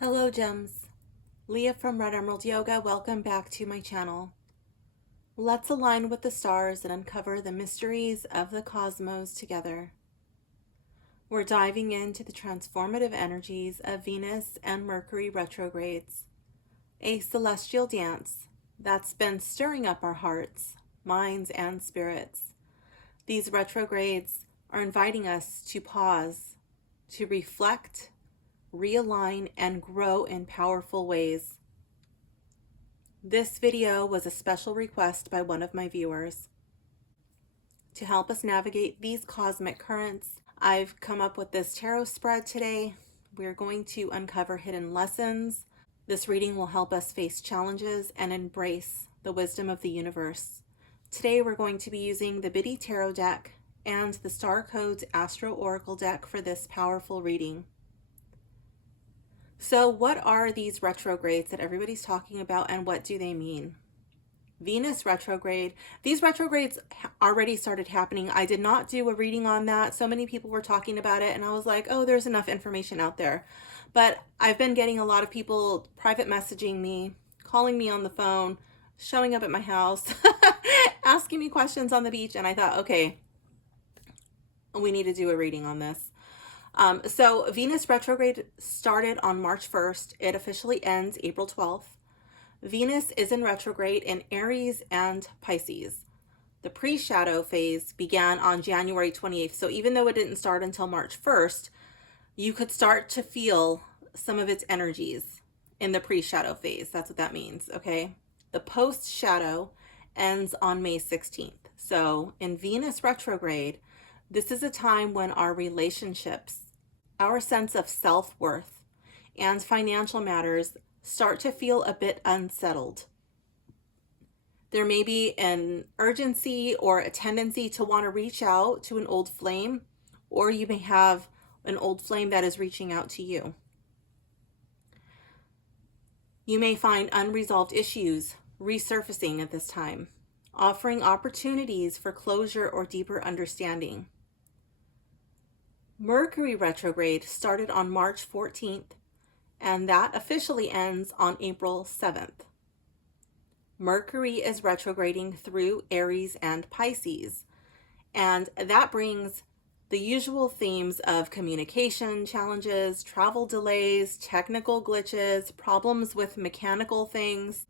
Hello gems, Leah from Red Emerald Yoga. Welcome back to my channel. Let's align with the stars and uncover the mysteries of the cosmos together. We're diving into the transformative energies of Venus and Mercury retrogrades, a celestial dance that's been stirring up our hearts, minds, and spirits. These retrogrades are inviting us to pause, to reflect, realign, and grow in powerful ways. This video was a special request by one of my viewers. To help us navigate these cosmic currents, I've come up with this tarot spread today. We're going to uncover hidden lessons. This reading will help us face challenges and embrace the wisdom of the universe. Today we're going to be using the Biddy Tarot Deck and the Starcodes Astro Oracle deck for this powerful reading. So what are these retrogrades that everybody's talking about, and what do they mean? Venus retrograde. These retrogrades already started happening. I did not do a reading on that. So many people were talking about it, and I was like, oh, there's enough information out there. But I've been getting a lot of people private messaging me, calling me on the phone, showing up at my house, asking me questions on the beach, and I thought, okay, we need to do a reading on this. So Venus retrograde started on March 1st. It officially ends April 12th. Venus is in retrograde in Aries and Pisces. The pre-shadow phase began on January 28th. So even though it didn't start until March 1st, you could start to feel some of its energies in the pre-shadow phase. That's what that means, okay? The post-shadow ends on May 16th. So in Venus retrograde, this is a time when our relationships, our sense of self-worth, and financial matters start to feel a bit unsettled. There may be an urgency or a tendency to want to reach out to an old flame, or you may have an old flame that is reaching out to you. You may find unresolved issues resurfacing at this time, offering opportunities for closure or deeper understanding. Mercury retrograde started on March 14th, and that officially ends on April 7th. Mercury is retrograding through Aries and Pisces, and that brings the usual themes of communication challenges, travel delays, technical glitches, problems with mechanical things.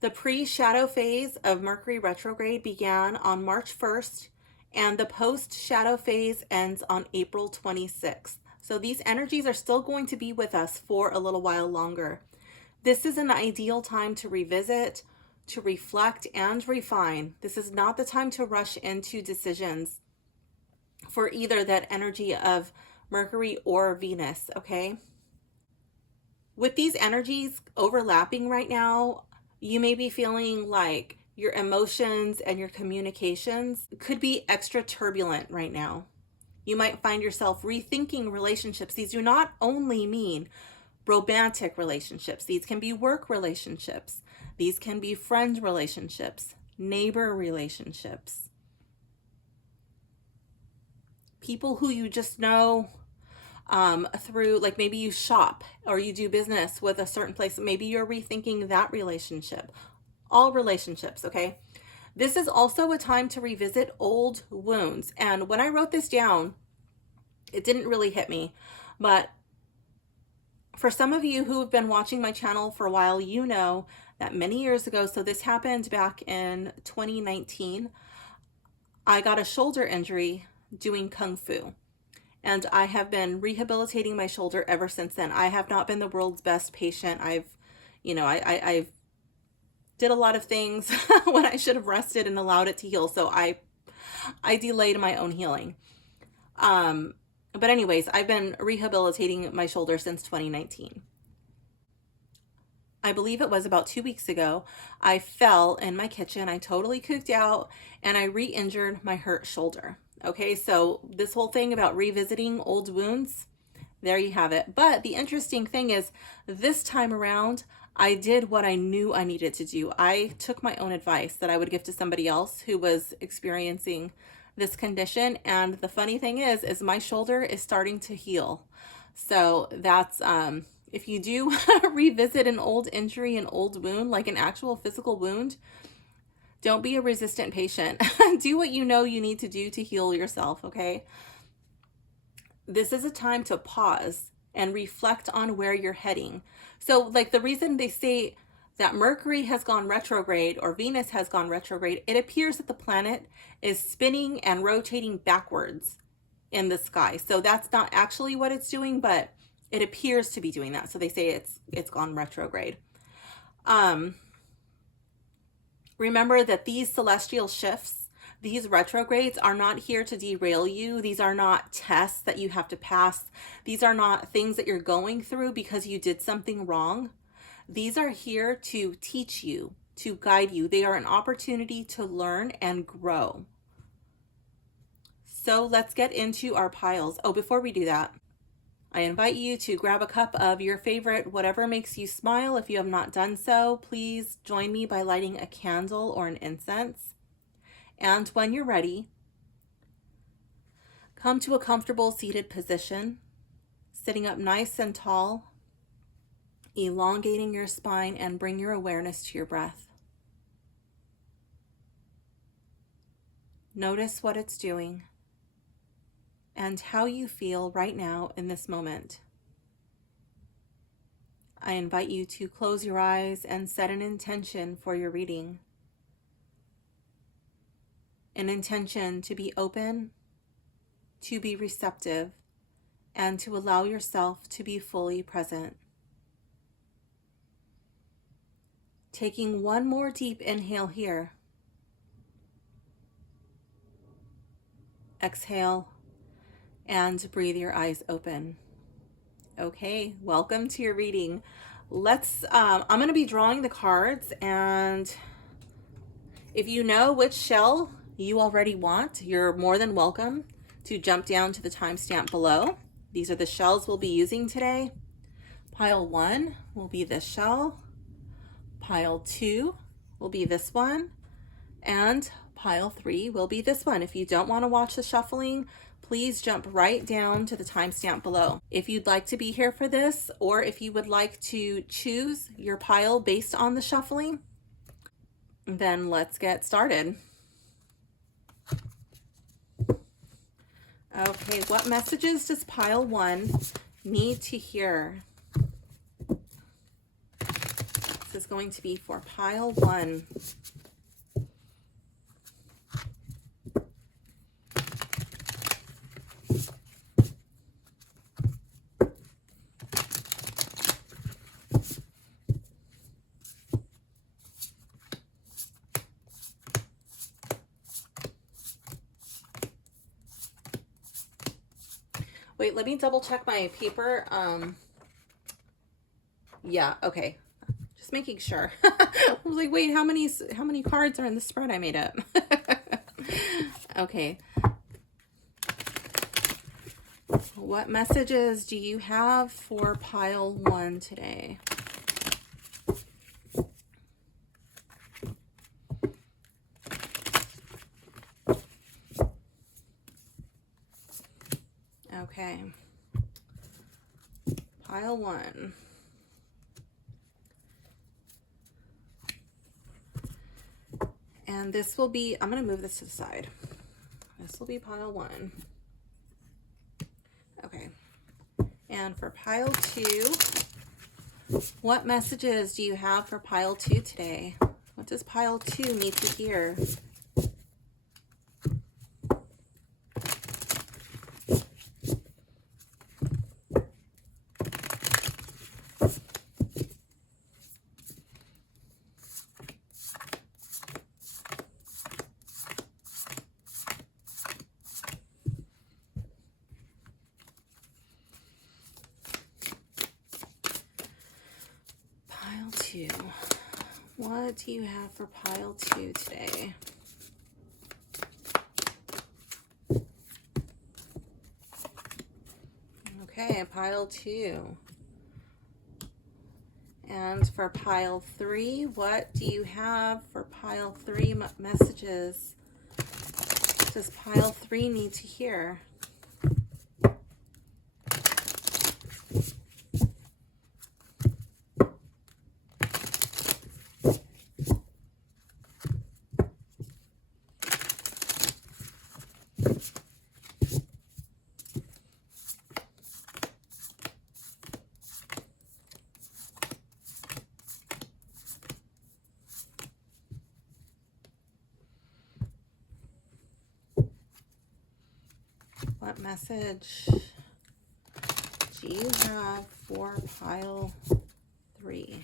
The pre-shadow phase of Mercury retrograde began on March 1st, and the post-shadow phase ends on April 26th. So these energies are still going to be with us for a little while longer. This is an ideal time to revisit, to reflect, and refine. This is not the time to rush into decisions for either that energy of Mercury or Venus, okay? With these energies overlapping right now, you may be feeling like your emotions and your communications could be extra turbulent right now. You might find yourself rethinking relationships. These do not only mean romantic relationships. These can be work relationships. These can be friend relationships, neighbor relationships, people who you just know through, like maybe you shop or you do business with a certain place. Maybe you're rethinking that relationship. All relationships, okay? This is also a time to revisit old wounds. And when I wrote this down, it didn't really hit me. But for some of you who have been watching my channel for a while, you know that many years ago, so this happened back in 2019, I got a shoulder injury doing Kung Fu. And I have been rehabilitating my shoulder ever since then. I have not been the world's best patient. I've did a lot of things when I should have rested and allowed it to heal. So I delayed my own healing. But anyways, I've been rehabilitating my shoulder since 2019. I believe it was about 2 weeks ago, I fell in my kitchen. I totally cooked out and I re-injured my hurt shoulder. Okay, so this whole thing about revisiting old wounds, there you have it. But the interesting thing is, this time around, I did what I knew I needed to do. I took my own advice that I would give to somebody else who was experiencing this condition. And the funny thing is my shoulder is starting to heal. So that's If you do revisit an old injury, an old wound, like an actual physical wound, don't be a resistant patient. Do what you know you need to do to heal yourself, okay? This is a time to pause and reflect on where you're heading. So, like, the reason they say that Mercury has gone retrograde or Venus has gone retrograde, it appears that the planet is spinning and rotating backwards in the sky. So that's not actually what it's doing, but it appears to be doing that. So they say it's gone retrograde. Remember that these celestial shifts, these retrogrades, are not here to derail you. These are not tests that you have to pass. These are not things that you're going through because you did something wrong. These are here to teach you, to guide you. They are an opportunity to learn and grow. So let's get into our piles. Oh, before we do that, I invite you to grab a cup of your favorite, whatever makes you smile. If you have not done so, please join me by lighting a candle or an incense. And when you're ready, come to a comfortable seated position, sitting up nice and tall, elongating your spine, and bring your awareness to your breath. Notice what it's doing and how you feel right now in this moment. I invite you to close your eyes and set an intention for your reading. An intention to be open, to be receptive, and to allow yourself to be fully present. Taking one more deep inhale here. Exhale and breathe your eyes open. Okay, welcome to your reading. I'm going to be drawing the cards, and if you know which shell you already want, you're more than welcome to jump down to the timestamp below. These are the shells we'll be using today. Pile 1 will be this shell. Pile 2 will be this one. And pile 3 will be this one. If you don't want to watch the shuffling, please jump right down to the timestamp below. If you'd like to be here for this, or if you would like to choose your pile based on the shuffling, then let's get started. Okay, what messages does pile 1 need to hear? This is going to be for pile 1. Wait, let me double check my paper. Yeah, okay. Just making sure. I was like, wait, how many cards are in the spread I made up? Okay. What messages do you have for pile 1 today? Okay. Pile 1. And this will be, I'm going to move this to the side. This will be pile 1. Okay. And for pile 2, what messages do you have for pile 2 today? What does pile 2 need to hear? What do you have for pile 2 today? Okay, pile 2. And for pile 3, what do you have for pile 3 messages? What does pile 3 need to hear? What message do you have for pile 3?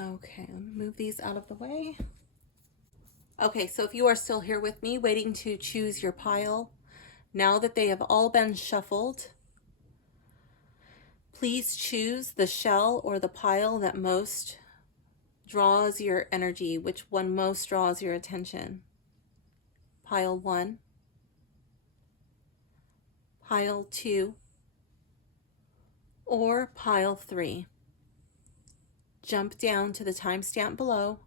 Okay, let me move these out of the way. Okay, so if you are still here with me waiting to choose your pile, now that they have all been shuffled, please choose the shell or the pile that most draws your energy, which one most draws your attention. Pile 1, pile 2, or pile 3. Jump down to the timestamp below,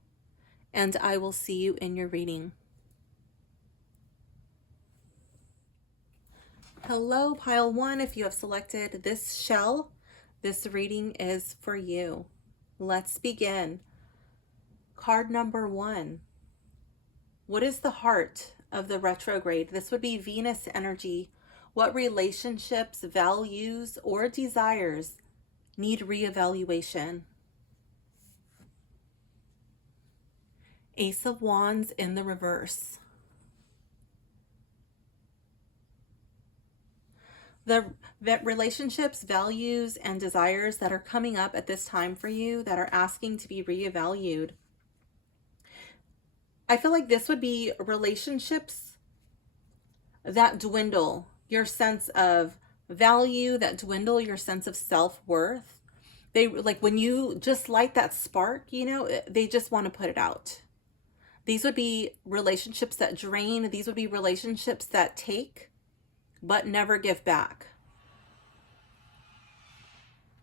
and I will see you in your reading. Hello, pile 1. If you have selected this shell, this reading is for you. Let's begin. Card number 1. What is the heart of the retrograde? This would be Venus energy. What relationships, values, or desires need reevaluation? Ace of Wands in the reverse. The relationships, values, and desires that are coming up at this time for you that are asking to be reevaluated. I feel like this would be relationships that dwindle your sense of value, that dwindle your sense of self-worth. They, like, when you just light that spark, you know, they just want to put it out. These would be relationships that drain. These would be relationships that take but never give back.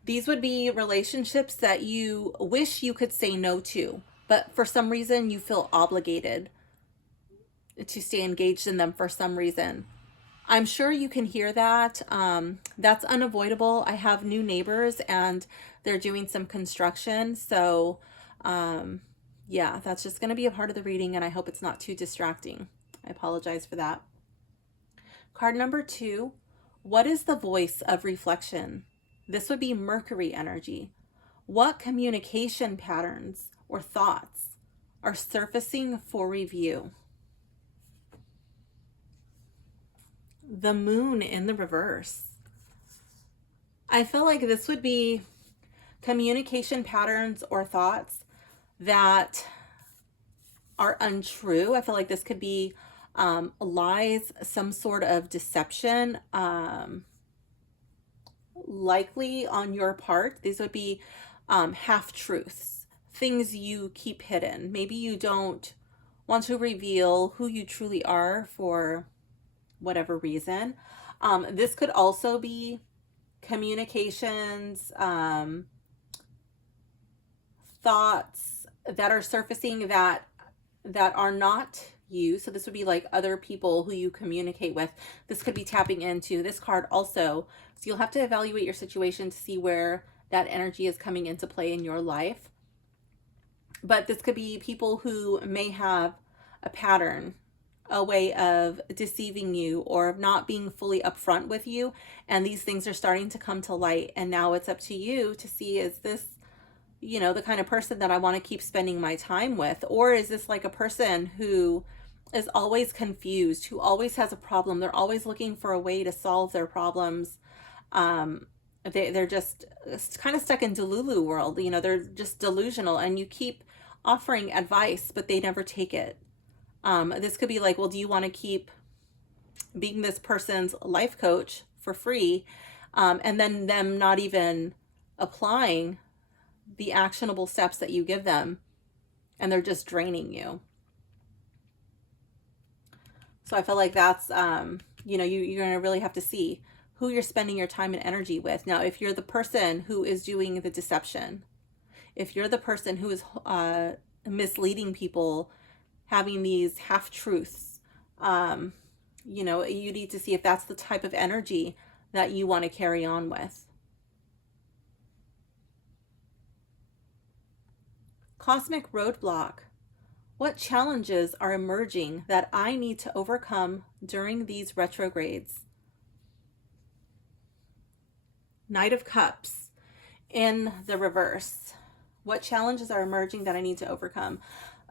These would be relationships that you wish you could say no to, but for some reason you feel obligated to stay engaged in them for some reason. I'm sure you can hear that. That's unavoidable. I have new neighbors and they're doing some construction. So yeah, that's just going to be a part of the reading, and I hope it's not too distracting. I apologize for that. Card number 2, what is the voice of reflection? This would be Mercury energy. What communication patterns or thoughts are surfacing for review? The Moon in the reverse. I feel like this would be communication patterns or thoughts that are untrue. I feel like this could be lies, some sort of deception, likely on your part. These would be half-truths, things you keep hidden. Maybe you don't want to reveal who you truly are for whatever reason. This could also be communications, thoughts that are surfacing that are not you. So this would be like other people who you communicate with. This could be tapping into this card also. So you'll have to evaluate your situation to see where that energy is coming into play in your life. But this could be people who may have a pattern, a way of deceiving you or not being fully upfront with you. And these things are starting to come to light. And now it's up to you to see, is this, you know, the kind of person that I want to keep spending my time with? Or is this like a person who is always confused, who always has a problem? They're always looking for a way to solve their problems. They're just kind of stuck in Delulu world. You know, they're just delusional, and you keep offering advice, but they never take it. This could be like, well, do you want to keep being this person's life coach for free, and then them not even applying the actionable steps that you give them, and they're just draining you? So I feel like that's, you know, you're going to really have to see who you're spending your time and energy with. Now, if you're the person who is doing the deception, if you're the person who is misleading people, having these half-truths, you know, you need to see if that's the type of energy that you want to carry on with. Cosmic roadblock. What challenges are emerging that I need to overcome during these retrogrades? Knight of Cups in the reverse. What challenges are emerging that I need to overcome?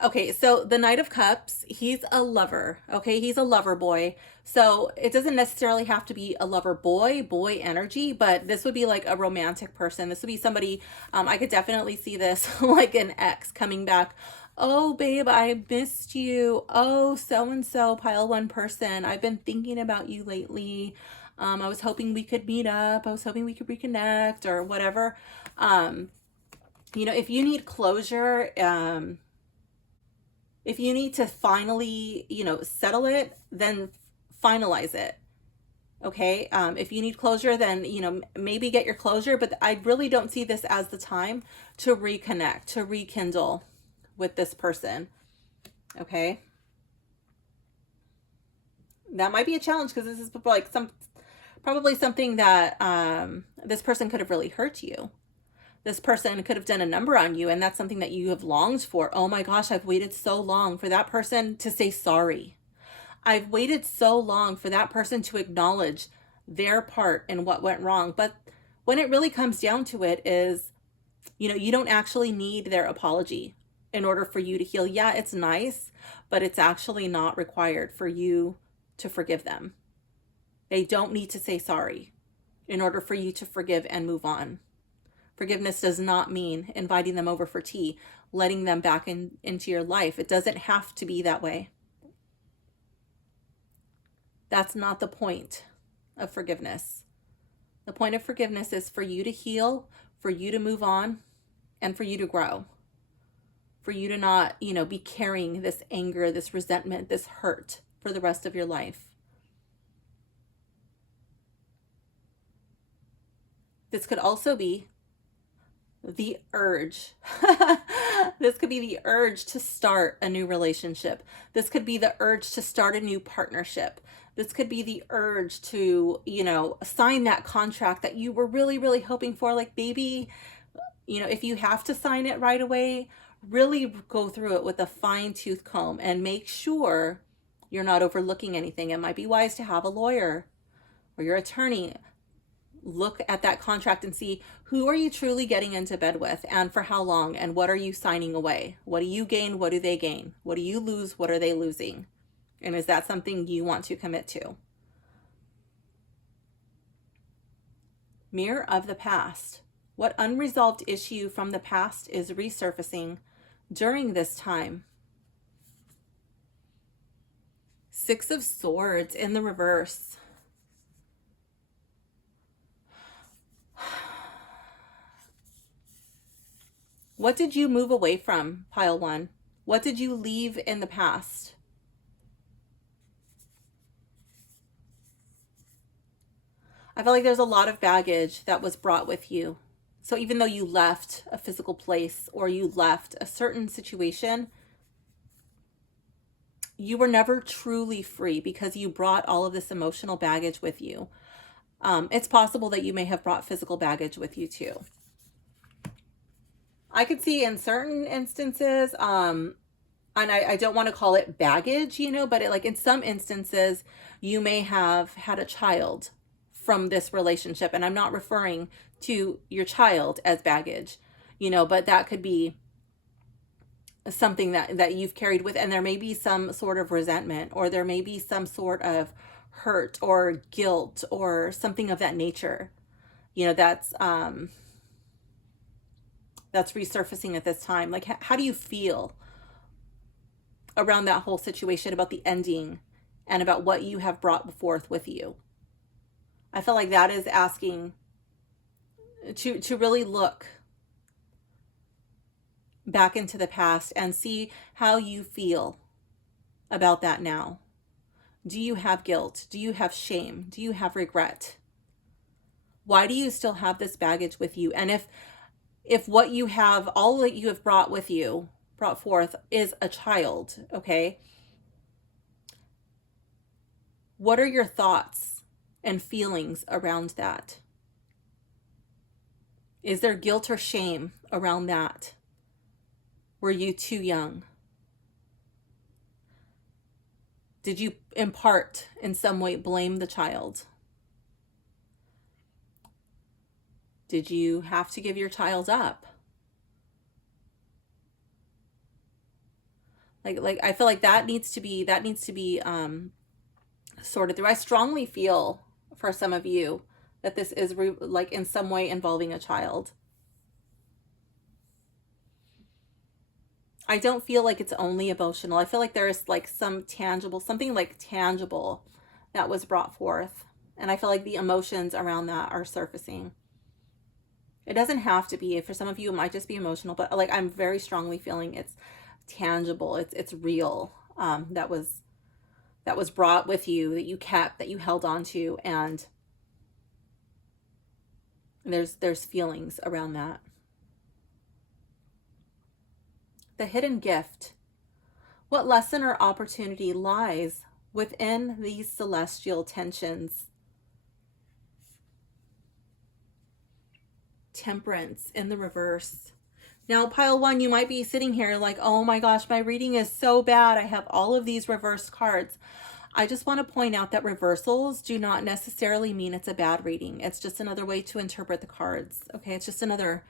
Okay, so the Knight of Cups, he's a lover. Okay, he's a lover boy. So it doesn't necessarily have to be a lover boy energy, but this would be like a romantic person. This would be somebody, I could definitely see this like an ex coming back. Oh, babe, I missed you. Oh, so and so, pile one person. I've been thinking about you lately. I was hoping we could meet up. I was hoping we could reconnect or whatever. If you need closure, if you need to finally, settle it, then finalize it. Okay. If you need closure, then, maybe get your closure, but I really don't see this as the time to reconnect, to rekindle with this person. Okay. That might be a challenge because this is like probably something that this person could have really hurt you. This person could have done a number on you, and that's something that you have longed for. Oh my gosh, I've waited so long for that person to say sorry. I've waited so long for that person to acknowledge their part in what went wrong. But when it really comes down to it is, you don't actually need their apology in order for you to heal. Yeah, it's nice, but it's actually not required for you to forgive them. They don't need to say sorry in order for you to forgive and move on. Forgiveness does not mean inviting them over for tea, letting them back into your life. It doesn't have to be that way. That's not the point of forgiveness. The point of forgiveness is for you to heal, for you to move on, and for you to grow. For you to not, be carrying this anger, this resentment, this hurt for the rest of your life. This could also be the urge. This could be the urge to start a new relationship. This could be the urge to start a new partnership. This could be the urge to, sign that contract that you were really, really hoping for. Like, baby, if you have to sign it right away, really go through it with a fine-tooth comb and make sure you're not overlooking anything. It might be wise to have a lawyer or your attorney look at that contract and see who are you truly getting into bed with and for how long, and what are you signing away? What do you gain? What do they gain? What do you lose? What are they losing? And is that something you want to commit to? Mirror of the past. What unresolved issue from the past is resurfacing during this time? Six of Swords in the reverse. What did you move away from, pile one? What did you leave in the past? I feel like there's a lot of baggage that was brought with you. So even though you left a physical place or you left a certain situation, you were never truly free because you brought all of this emotional baggage with you. It's possible that you may have brought physical baggage with you too. I could see in certain instances, and I don't want to call it baggage, but in some instances, you may have had a child from this relationship. And I'm not referring to your child as baggage, but that could be something that you've carried with, and there may be some sort of resentment, or there may be some sort of hurt or guilt or something of that nature, that's resurfacing at this time. Like, how do you feel around that whole situation, about the ending and about what you have brought forth with you? I feel like that is asking to really look back into the past and see how you feel about that now. Do you have guilt? Do you have shame? Do you have regret? Why do you still have this baggage with you? And if what you have, all that you have brought with you, brought forth, is a child, okay? What are your thoughts and feelings around that? Is there guilt or shame around that? Were you too young? Did you in part, in some way, blame the child? Did you have to give your child up? Like I feel like that needs to be sorted through. I strongly feel for some of you that this is like in some way involving a child. I don't feel like it's only emotional. I feel like there is like something like tangible that was brought forth. And I feel like the emotions around that are surfacing. It doesn't have to be. For some of you, it might just be emotional, but like I'm very strongly feeling it's tangible. It's real. That was brought with you, that you kept, that you held on to, and there's feelings around that. The hidden gift. What lesson or opportunity lies within these celestial tensions? Temperance in the reverse. Now, pile one, you might be sitting here like, oh my gosh, my reading is so bad. I have all of these reverse cards. I just want to point out that reversals do not necessarily mean it's a bad reading. It's just another way to interpret the cards. Okay, it's just another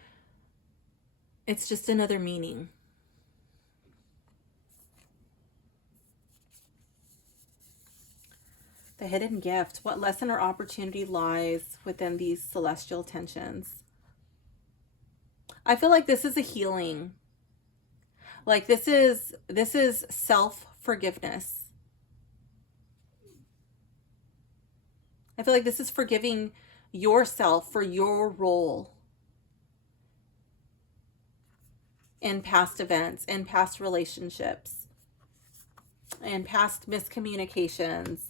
meaning. The hidden gift. What lesson or opportunity lies within these celestial tensions? I feel like this is a healing. Like this is self-forgiveness. I feel like this is forgiving yourself for your role in past events, in past relationships, in past miscommunications.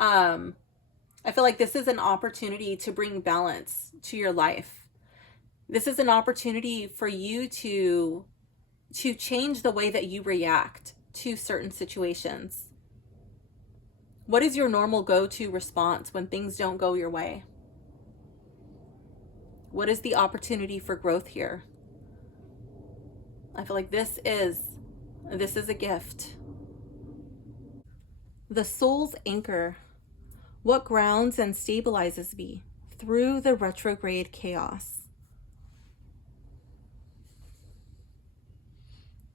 I feel like this is an opportunity to bring balance to your life. This is an opportunity for you to change the way that you react to certain situations. What is your normal go-to response when things don't go your way? What is the opportunity for growth here? I feel like this is a gift. The soul's anchor. What grounds and stabilizes me through the retrograde chaos?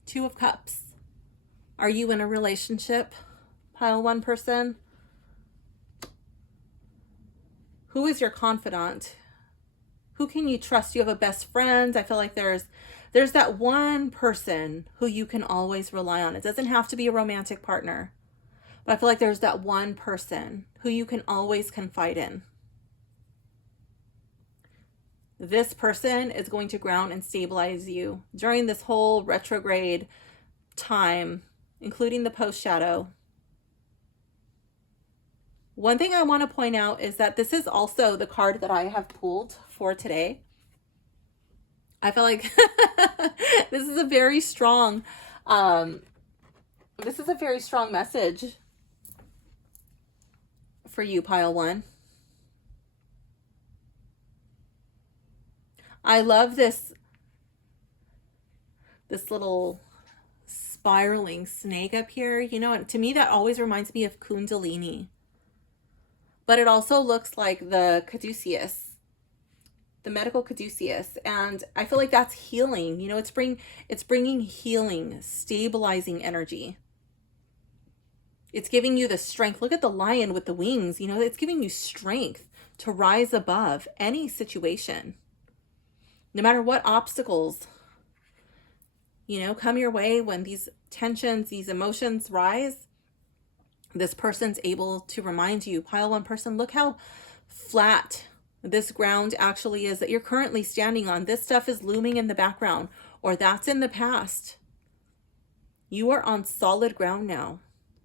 Two of Cups. Are you in a relationship? Pile one person. Who is your confidant? Who can you trust? You have a best friend. I feel like there's that one person who you can always rely on. It doesn't have to be a romantic partner, but I feel like there's that one person who you can always confide in. This person is going to ground and stabilize you during this whole retrograde time, including the post shadow. One thing I want to point out is that this is also the card that I have pulled for today. I feel like this is a very strong message for you, pile one. I love this little spiraling snake up here. You know, to me that always reminds me of Kundalini. But it also looks like the caduceus, the medical caduceus, and I feel like that's healing. You know, it's bringing healing, stabilizing energy. It's giving you the strength. Look at the lion with the wings. You know, it's giving you strength to rise above any situation. No matter what obstacles, you know, come your way, when these tensions, these emotions rise, this person's able to remind you, pile one person, look how flat this ground actually is that you're currently standing on. This stuff is looming in the background, or that's in the past. You are on solid ground now.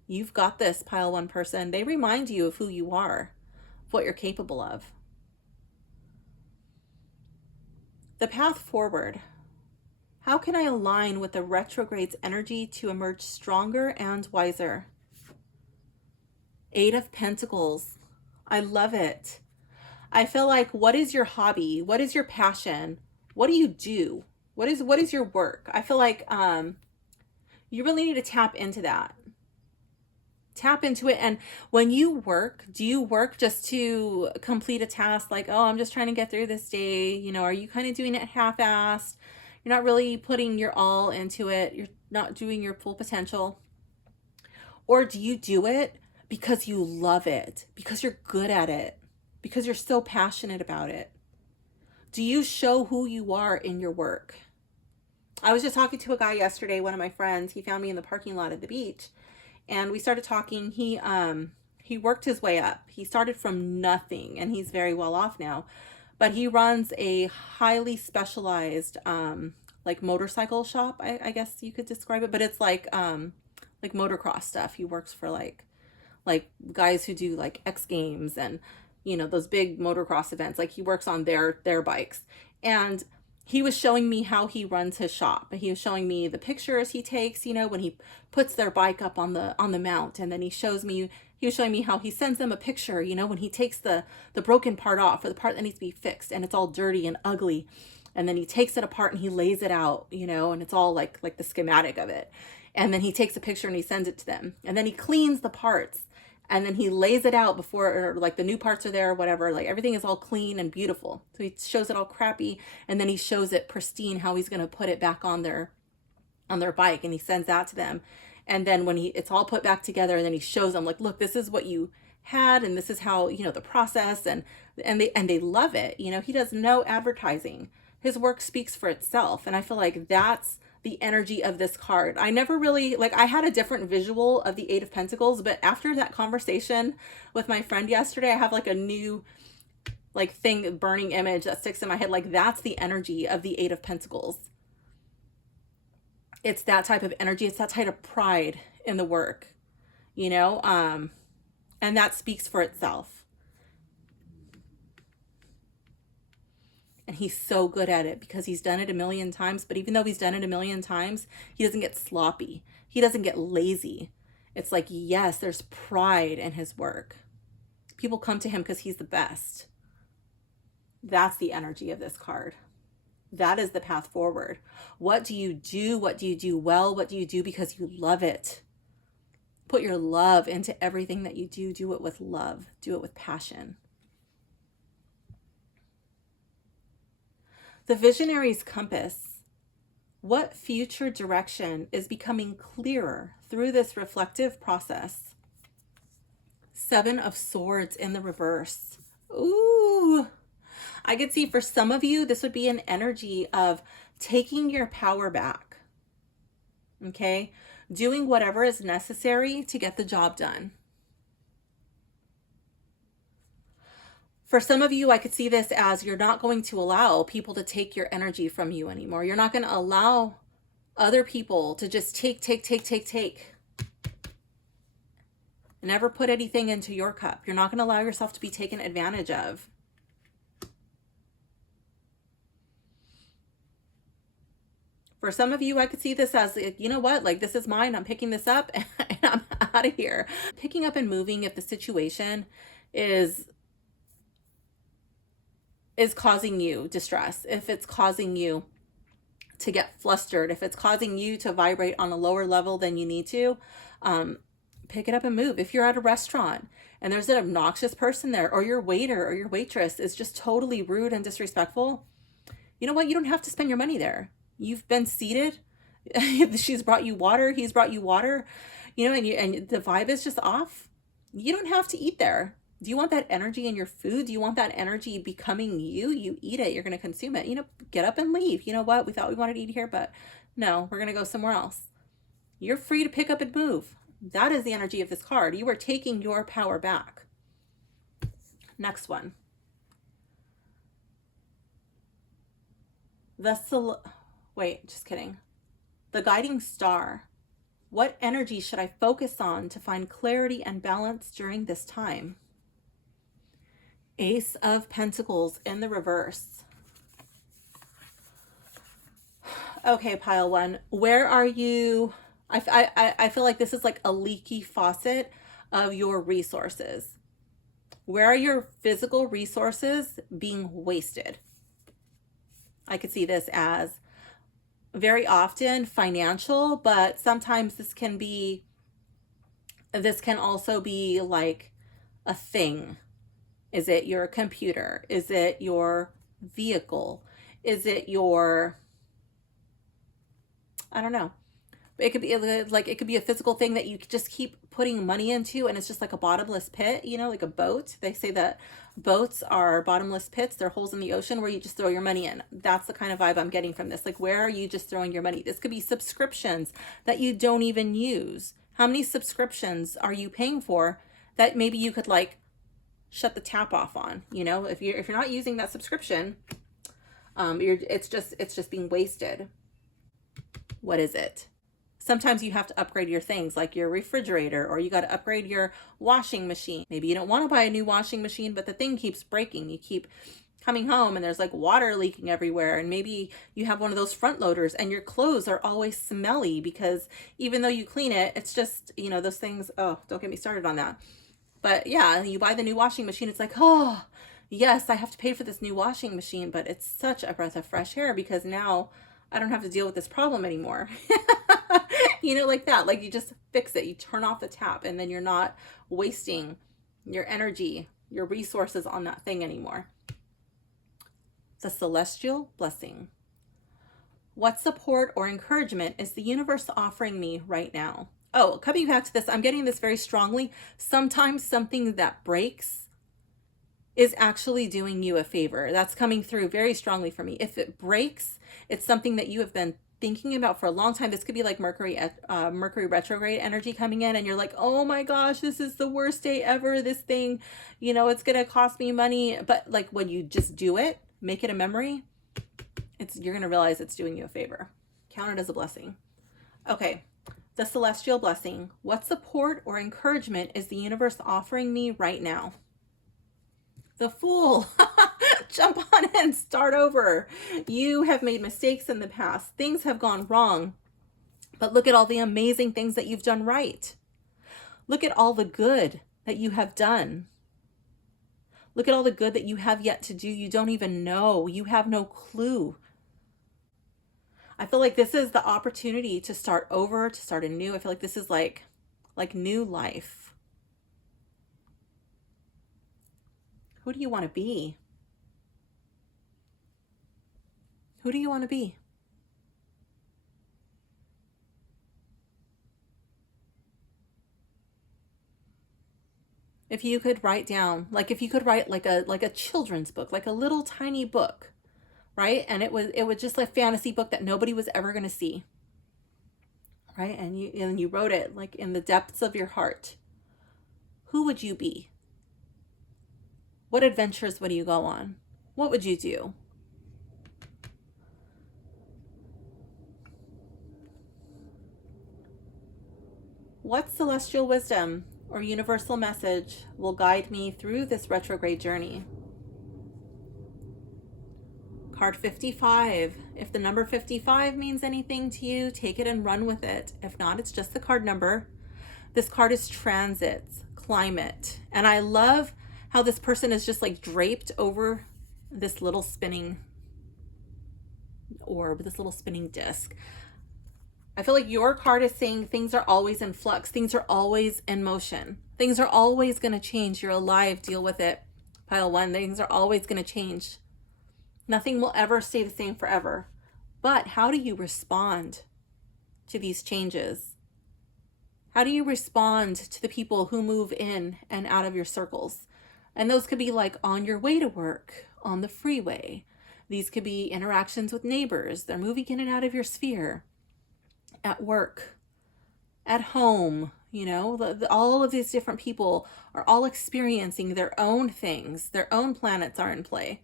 You've got this, pile one person. They remind you of who you are, of what you're capable of. The path forward. How can I align with the retrograde's energy to emerge stronger and wiser? Eight of Pentacles. I love it. I feel like, what is your hobby? What is your passion? What do you do? What is your work? I feel like you really need to tap into that. Tap into it. And when you work, do you work just to complete a task? Like, oh, I'm just trying to get through this day. You know, are you kind of doing it half-assed? You're not really putting your all into it. You're not doing your full potential. Or do you do it because you love it, because you're good at it, because you're so passionate about it? Do you show who you are in your work? I was just talking to a guy yesterday, one of my friends. He found me in the parking lot at the beach, and we started talking. He worked his way up. He started from nothing, and he's very well off now. But he runs a highly specialized like motorcycle shop, I guess you could describe it. But it's like motocross stuff. He works for like guys who do like X Games and, you know, those big motocross events. Like he works on their bikes. And he was showing me how he runs his shop. He was showing me the pictures he takes, you know, when he puts their bike up on the mount. And then he was showing me how he sends them a picture, you know, when he takes the broken part off, or the part that needs to be fixed and it's all dirty and ugly. And then he takes it apart and he lays it out, you know, and it's all like the schematic of it. And then he takes a picture and he sends it to them. And then he cleans the parts. And then he lays it out before, or like the new parts are there or whatever. Like everything is all clean and beautiful. So he shows it all crappy, and then he shows it pristine, how he's going to put it back on their bike, and he sends that to them. And then when it's all put back together, and then he shows them like, look, this is what you had, and this is how, you know, the process, and they love it. You know, he does no advertising. His work speaks for itself. And I feel like that's the energy of this card. I never really, like, I had a different visual of the Eight of Pentacles, but after that conversation with my friend yesterday, I have like a new like thing, burning image that sticks in my head. Like, that's the energy of the Eight of Pentacles. It's that type of energy. It's that type of pride in the work, you know, and that speaks for itself. And he's so good at it because he's done it a million times. But even though he's done it a million times, he doesn't get sloppy. He doesn't get lazy. It's like, yes, there's pride in his work. People come to him because he's the best. That's the energy of this card. That is the path forward. What do you do? What do you do well? What do you do because you love it? Put your love into everything that you do. Do it with love. Do it with passion. The Visionary's Compass. What future direction is becoming clearer through this reflective process? Seven of Swords in the reverse. Ooh, I could see for some of you, this would be an energy of taking your power back. Okay? Doing whatever is necessary to get the job done. For some of you, I could see this as you're not going to allow people to take your energy from you anymore. You're not going to allow other people to just take. Never put anything into your cup. You're not going to allow yourself to be taken advantage of. For some of you, I could see this as, you know what, like, this is mine. I'm picking this up and I'm out of here. Picking up and moving if the situation is causing you distress, if it's causing you to get flustered, if it's causing you to vibrate on a lower level than you need to, pick it up and move. If you're at a restaurant and there's an obnoxious person there, or your waiter or your waitress is just totally rude and disrespectful, you know what? You don't have to spend your money there. You've been seated. She's brought you water. He's brought you water, you know, and the vibe is just off. You don't have to eat there. Do you want that energy in your food? Do you want that energy becoming you? You eat it. You're going to consume it. You know, get up and leave. You know what? We thought we wanted to eat here, but no, we're going to go somewhere else. You're free to pick up and move. That is the energy of this card. You are taking your power back. Next one. Wait, just kidding. The Guiding Star. What energy should I focus on to find clarity and balance during this time? Ace of Pentacles in the reverse. Okay, pile one. Where are you? I feel like this is like a leaky faucet of your resources. Where are your physical resources being wasted? I could see this as very often financial, but sometimes this can be This can also be like a thing. Is it your computer? Is it your vehicle? Is it your, I don't know. It could be like, it could be a physical thing that you just keep putting money into, and it's just like a bottomless pit, you know, like a boat. They say that boats are bottomless pits. They're holes in the ocean where you just throw your money in. That's the kind of vibe I'm getting from this. Like, where are you just throwing your money? This could be subscriptions that you don't even use. How many subscriptions are you paying for that maybe you could like shut the tap off on? You know, if you're not using that subscription, it's just being wasted. What is it? Sometimes you have to upgrade your things like your refrigerator, or you got to upgrade your washing machine. Maybe you don't want to buy a new washing machine, but the thing keeps breaking. You keep coming home and there's like water leaking everywhere. And maybe you have one of those front loaders and your clothes are always smelly because even though you clean it, it's just, you know, those things. Oh, don't get me started on that. But yeah, you buy the new washing machine. It's like, oh, yes, I have to pay for this new washing machine, but it's such a breath of fresh air because now I don't have to deal with this problem anymore. You know, like that. Like, you just fix it. You turn off the tap, and then you're not wasting your energy, your resources on that thing anymore. The celestial blessing. What support or encouragement is the universe offering me right now? Oh, coming back to this, I'm getting this very strongly. Sometimes something that breaks is actually doing you a favor. That's coming through very strongly for me. If it breaks, it's something that you have been thinking about for a long time. This could be like Mercury retrograde energy coming in, and you're like, oh my gosh, this is the worst day ever. This thing, you know, it's gonna cost me money. But like, when you just do it, make it a memory, you're gonna realize it's doing you a favor. Count it as a blessing. Okay, the celestial blessing. What support or encouragement is the universe offering me right now? The Fool. Jump on in, start over. You have made mistakes in the past. Things have gone wrong. But look at all the amazing things that you've done right. Look at all the good that you have done. Look at all the good that you have yet to do. You don't even know. You have no clue. I feel like this is the opportunity to start over, to start anew. I feel like this is like new life. Who do you want to be? Who do you want to be? If you could write down, like if you could write like a children's book, like a little tiny book, right? And it was just like a fantasy book that nobody was ever going to see, right? And you wrote it like in the depths of your heart. Who would you be? What adventures would you go on? What would you do? What celestial wisdom or universal message will guide me through this retrograde journey? Card 55. If the number 55 means anything to you, take it and run with it. If not, it's just the card number. This card is transits, climate. And I love how this person is just like draped over this little spinning orb, this little spinning disc. I feel like your card is saying things are always in flux. Things are always in motion. Things are always going to change. You're alive. Deal with it. Pile 1. Things are always going to change. Nothing will ever stay the same forever. But how do you respond to these changes? How do you respond to the people who move in and out of your circles? And those could be like on your way to work, on the freeway. These could be interactions with neighbors. They're moving in and out of your sphere. At work, at home, you know, all of these different people are all experiencing their own things. Their own planets are in play.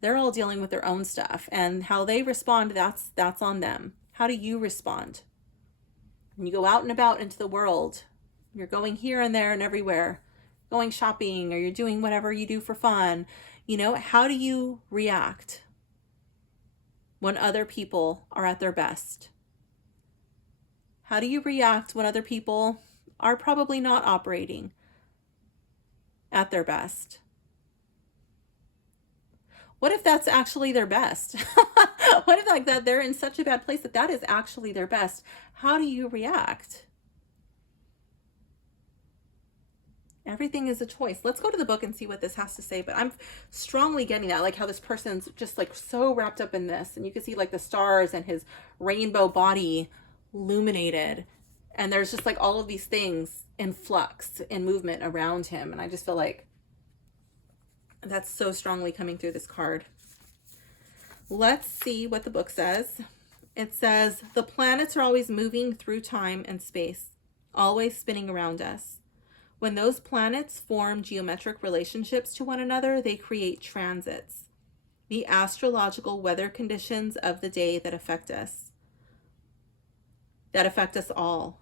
They're all dealing with their own stuff, and how they respond, that's on them. How do you respond? When you go out and about into the world, you're going here and there and everywhere, going shopping, or you're doing whatever you do for fun, you know, how do you react when other people are at their best? How do you react when other people are probably not operating at their best? What if that's actually their best? What if like that they're in such a bad place that is actually their best? How do you react? Everything is a choice. Let's go to the book and see what this has to say. But I'm strongly getting that, like how this person's just like so wrapped up in this. And you can see like the stars and his rainbow body illuminated. And there's just like all of these things in flux, in movement around him. And I just feel like that's so strongly coming through this card. Let's see what the book says. It says, the planets are always moving through time and space, always spinning around us. When those planets form geometric relationships to one another, they create transits, the astrological weather conditions of the day that affect us all.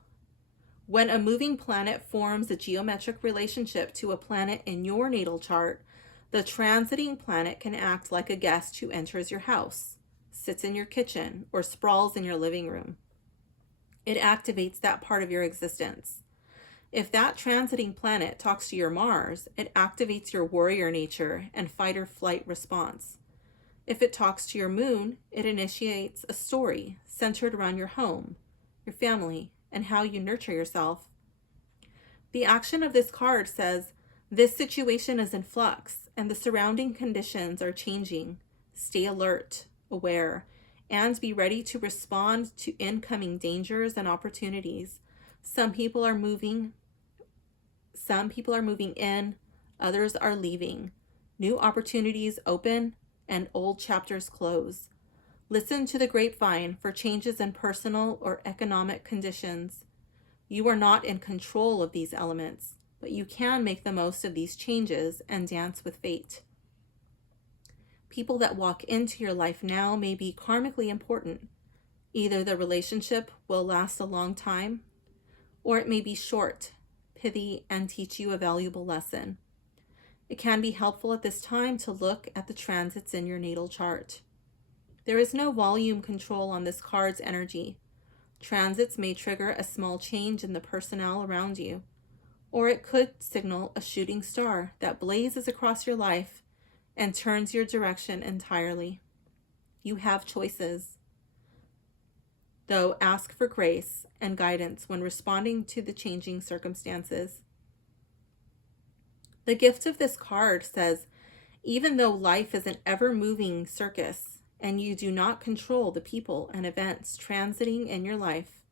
When a moving planet forms a geometric relationship to a planet in your natal chart, the transiting planet can act like a guest who enters your house, sits in your kitchen, or sprawls in your living room. It activates that part of your existence. If that transiting planet talks to your Mars, it activates your warrior nature and fight or flight response. If it talks to your moon, it initiates a story centered around your home, your family, and how you nurture yourself. The action of this card says, this situation is in flux and the surrounding conditions are changing. Stay alert, aware, and be ready to respond to incoming dangers and opportunities. Some people are moving in, others are leaving. New opportunities open and old chapters close. Listen to the grapevine for changes in personal or economic conditions. You are not in control of these elements, but you can make the most of these changes and dance with fate. People that walk into your life now may be karmically important. Either the relationship will last a long time, or it may be short, pithy, and teach you a valuable lesson. It can be helpful at this time to look at the transits in your natal chart. There is no volume control on this card's energy. Transits may trigger a small change in the personnel around you, or it could signal a shooting star that blazes across your life and turns your direction entirely. You have choices. Though ask for grace and guidance when responding to the changing circumstances. The gift of this card says, even though life is an ever-moving circus and you do not control the people and events transiting in your life,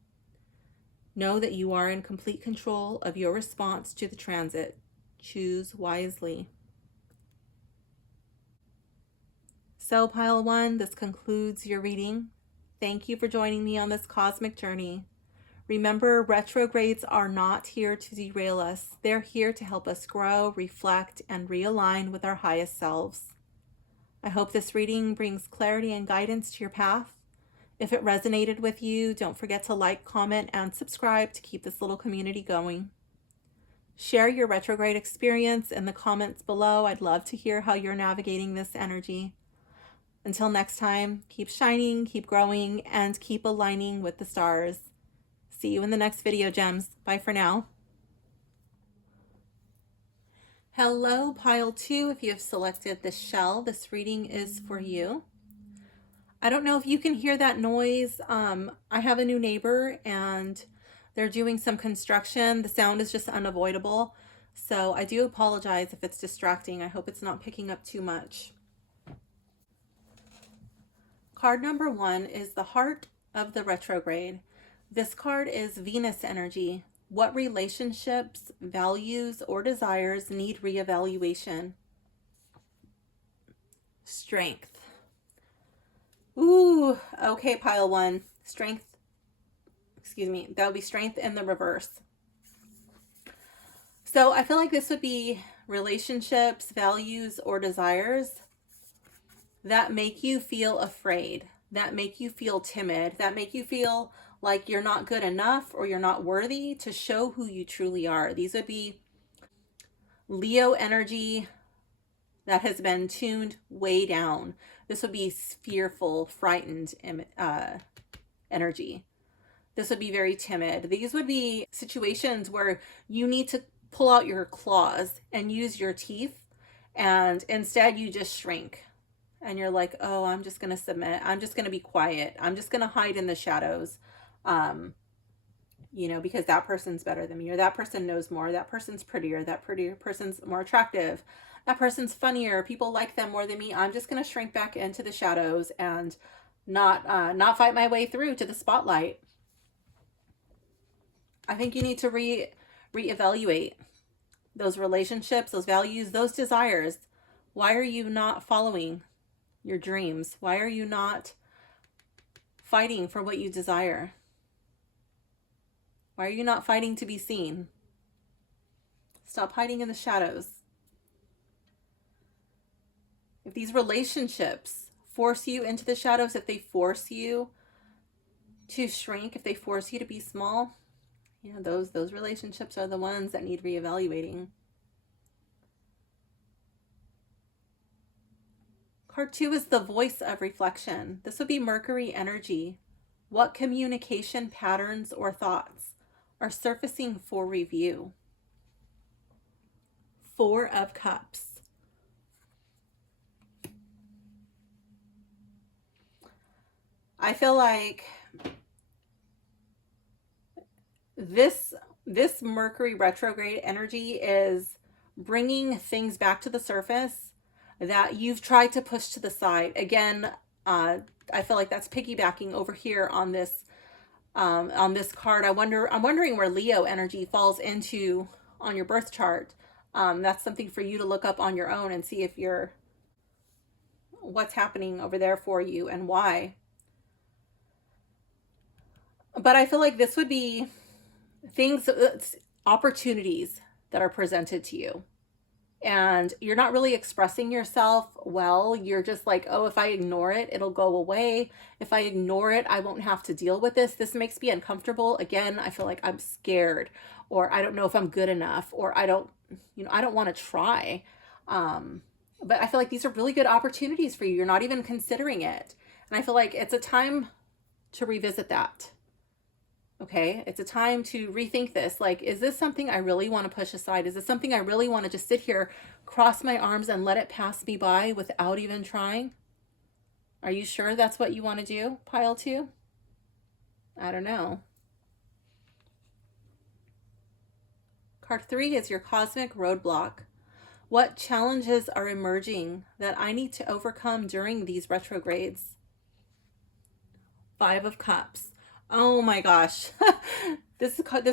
know that you are in complete control of your response to the transit. Choose wisely. So, Pile 1, this concludes your reading. Thank you for joining me on this cosmic journey. Remember, retrogrades are not here to derail us. They're here to help us grow, reflect, and realign with our highest selves. I hope this reading brings clarity and guidance to your path. If it resonated with you, don't forget to like, comment, and subscribe to keep this little community going. Share your retrograde experience in the comments below. I'd love to hear how you're navigating this energy. Until next time, keep shining, keep growing, and keep aligning with the stars. See you in the next video, gems. Bye for now. Hello, Pile 2. If you have selected the shell, this reading is for you. I don't know if you can hear that noise. I have a new neighbor and they're doing some construction. The sound is just unavoidable. So I do apologize if it's distracting. I hope it's not picking up too much. Card number 1 is the Heart of the Retrograde. This card is Venus energy. What relationships, values, or desires need reevaluation? Strength. Ooh, okay, Pile 1. Strength. Excuse me. That would be strength in the reverse. So I feel like this would be relationships, values, or desires that make you feel afraid, that make you feel timid, that make you feel like you're not good enough or you're not worthy to show who you truly are. These would be Leo energy that has been tuned way down. This would be fearful, frightened energy. This would be very timid. These would be situations where you need to pull out your claws and use your teeth, and instead you just shrink. And you're like, oh, I'm just going to submit. I'm just going to be quiet. I'm just going to hide in the shadows. you know, because that person's better than me, or that person knows more, that person's prettier, that prettier person's more attractive, that person's funnier, people like them more than me. I'm just going to shrink back into the shadows and not fight my way through to the spotlight. I think you need to reevaluate those relationships, those values, those desires. Why are you not following your dreams? Why are you not fighting for what you desire? Why are you not fighting to be seen? Stop hiding in the shadows. If these relationships force you into the shadows, if they force you to shrink, if they force you to be small, you know, those relationships are the ones that need reevaluating. Card 2 is the voice of reflection. This would be Mercury energy. What communication patterns or thoughts are surfacing for review? 4 of Cups. I feel like this Mercury retrograde energy is bringing things back to the surface that you've tried to push to the side. Again, I feel like that's piggybacking over here on this card. I'm wondering where Leo energy falls into on your birth chart. That's something for you to look up on your own and see if what's happening over there for you and why. But I feel like this would be opportunities that are presented to you. And you're not really expressing yourself well. You're just like, oh, if I ignore it, it'll go away. If I ignore it, I won't have to deal with this. This makes me uncomfortable. Again, I feel like I'm scared, or I don't know if I'm good enough, or I don't want to try. But I feel like these are really good opportunities for you. You're not even considering it. And I feel like it's a time to revisit that. Okay, it's a time to rethink this. Like, is this something I really want to push aside? Is this something I really want to just sit here, cross my arms and let it pass me by without even trying? Are you sure that's what you want to do, pile 2? I don't know. Card 3 is your cosmic roadblock. What challenges are emerging that I need to overcome during these retrogrades? 5 of Cups. Oh my gosh. this card,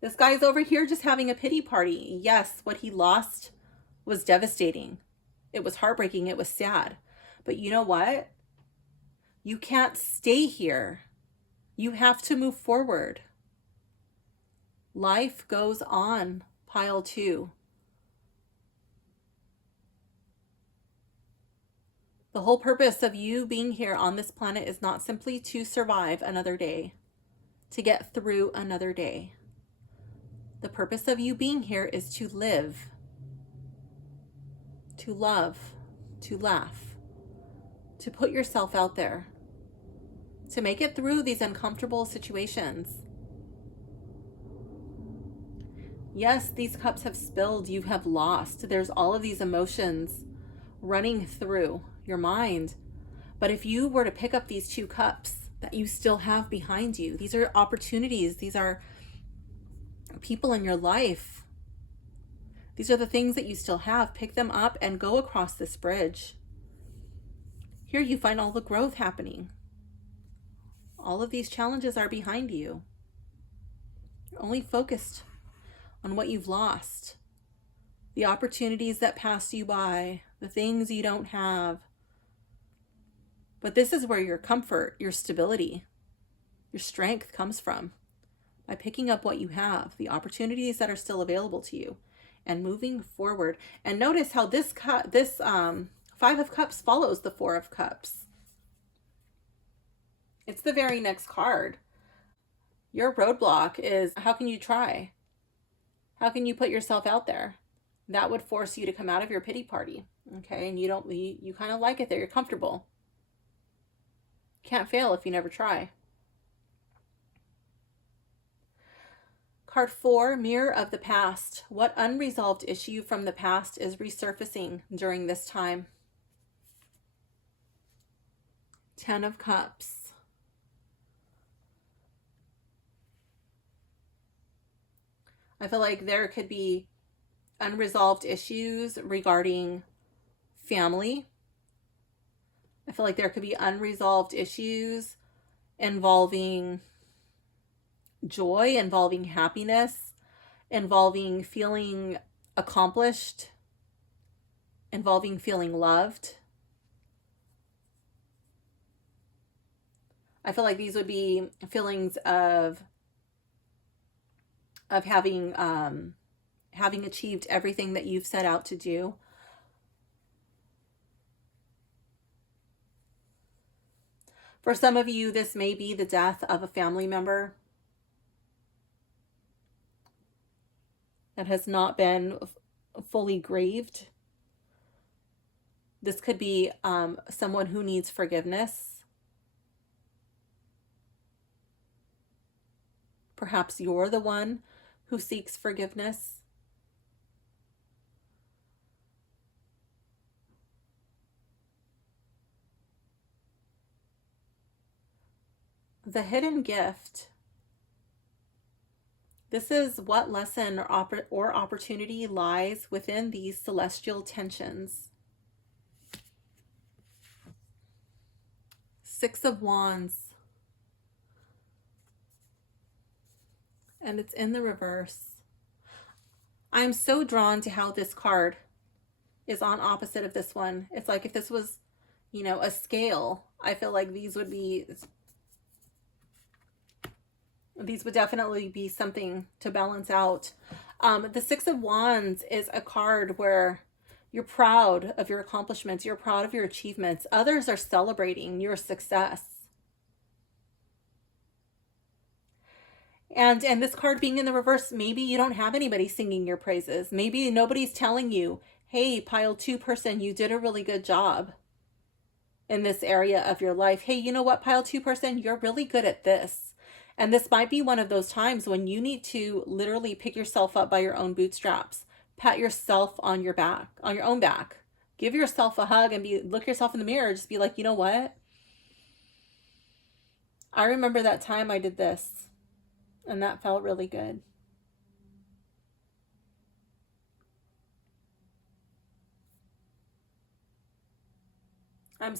this guy's over here just having a pity party. Yes, what he lost was devastating. It was heartbreaking. It was sad. But you know what? You can't stay here. You have to move forward. Life goes on, pile 2. The whole purpose of you being here on this planet is not simply to survive another day, to get through another day. The purpose of you being here is to live, to love, to laugh, to put yourself out there, to make it through these uncomfortable situations. Yes, these cups have spilled, you have lost. There's all of these emotions running through your mind. But if you were to pick up these 2 cups that you still have behind you, these are opportunities, these are people in your life, these are the things that you still have. Pick them up and go across this bridge. Here you find all the growth happening. All of these challenges are behind you. You're only focused on what you've lost, the opportunities that passed you by, the things you don't have. But this is where your comfort, your stability, your strength comes from, by picking up what you have, the opportunities that are still available to you, and moving forward. And notice how this 5 of Cups follows the 4 of Cups. It's the very next card. Your roadblock is, how can you try? How can you put yourself out there? That would force you to come out of your pity party. Okay, and you kind of like it there. You're comfortable. Can't fail if you never try. Card 4, Mirror of the Past. What unresolved issue from the past is resurfacing during this time? 10 of Cups. I feel like there could be unresolved issues regarding family. I feel like there could be unresolved issues involving joy, involving happiness, involving feeling accomplished, involving feeling loved. I feel like these would be feelings of having achieved everything that you've set out to do. For some of you, this may be the death of a family member that has not been fully grieved. This could be someone who needs forgiveness. Perhaps you're the one who seeks forgiveness. The hidden gift. This is what lesson or opportunity lies within these celestial tensions. Six of Wands. And it's in the reverse. I'm so drawn to how this card is on opposite of this one. It's like if this was, you know, a scale, I feel like these would definitely be something to balance out. The Six of Wands is a card where you're proud of your accomplishments. You're proud of your achievements. Others are celebrating your success. And this card being in the reverse, maybe you don't have anybody singing your praises. Maybe nobody's telling you, hey, pile 2 person, you did a really good job in this area of your life. Hey, you know what, pile 2 person, you're really good at this. And this might be one of those times when you need to literally pick yourself up by your own bootstraps. Pat yourself on your back, on your own back. Give yourself a hug and look yourself in the mirror. Just be like, you know what? I remember that time I did this. And that felt really good. I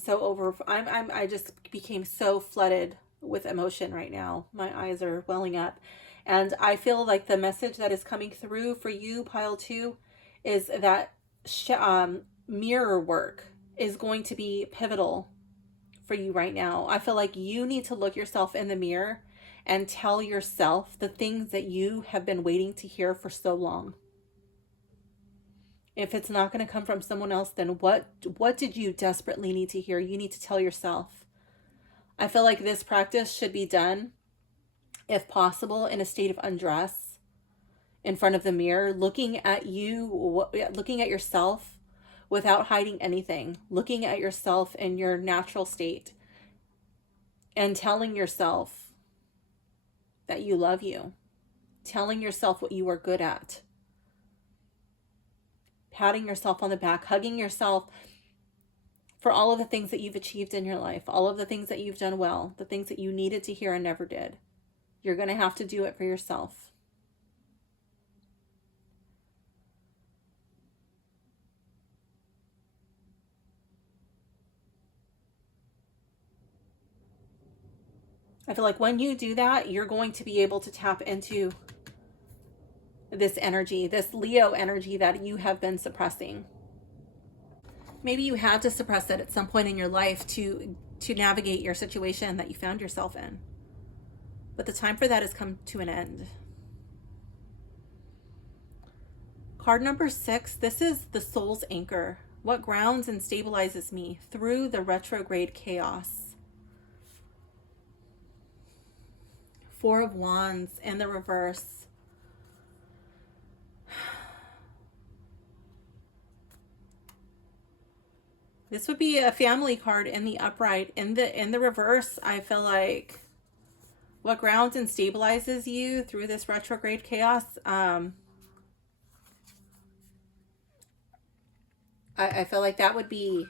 just became so flooded with emotion right now. My eyes are welling up. And I feel like the message that is coming through for you, pile 2, is that mirror work is going to be pivotal for you right now. I feel like you need to look yourself in the mirror and tell yourself the things that you have been waiting to hear for so long. If it's not going to come from someone else, then what did you desperately need to hear? You need to tell yourself. I feel like this practice should be done, if possible, in a state of undress, in front of the mirror, looking at yourself without hiding anything, looking at yourself in your natural state and telling yourself that you love you, telling yourself what you are good at, patting yourself on the back, hugging yourself for all of the things that you've achieved in your life, all of the things that you've done well, the things that you needed to hear and never did. You're going to have to do it for yourself. I feel like when you do that, you're going to be able to tap into this energy, this Leo energy that you have been suppressing. Maybe you had to suppress it at some point in your life to navigate your situation that you found yourself in. But the time for that has come to an end. Card number 6, this is the soul's anchor. What grounds and stabilizes me through the retrograde chaos. 4 of Wands in the reverse. This would be a family card in the upright. In the reverse, I feel like what grounds and stabilizes you through this retrograde chaos. I feel like that would be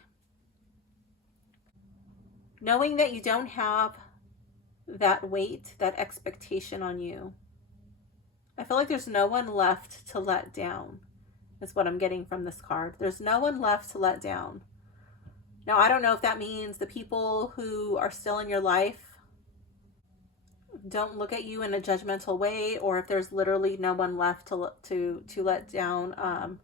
knowing that you don't have that weight, that expectation on you I feel like there's no one left to let down, is what I'm getting from this card. There's no one left to let down. Now, I don't know if that means the people who are still in your life don't look at you in a judgmental way, or if there's literally no one left to let down.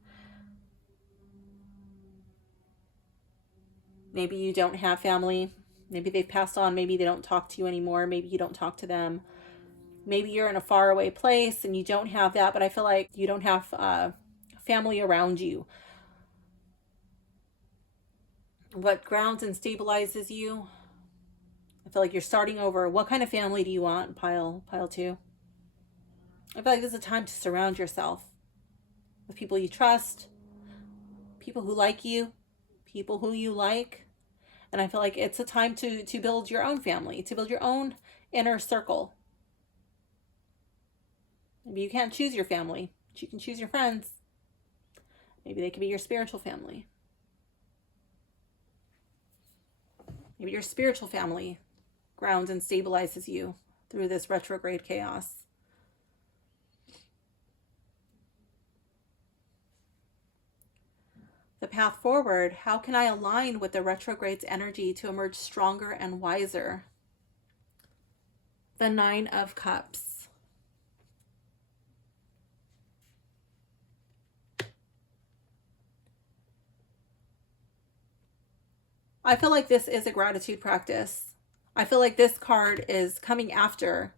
Maybe you don't have family. Maybe they've passed on. Maybe they don't talk to you anymore. Maybe you don't talk to them. Maybe you're in a faraway place and you don't have that, but I feel like you don't have family around you. What grounds and stabilizes you? I feel like you're starting over. What kind of family do you want? Pile 2. I feel like this is a time to surround yourself with people you trust, people who like you, people who you like. And I feel like it's a time to build your own family, to build your own inner circle. Maybe you can't choose your family, but you can choose your friends. Maybe they can be your spiritual family. Maybe your spiritual family grounds and stabilizes you through this retrograde chaos. The path forward, how can I align with the retrograde's energy to emerge stronger and wiser? The 9 of Cups. I feel like this is a gratitude practice. I feel like this card is coming after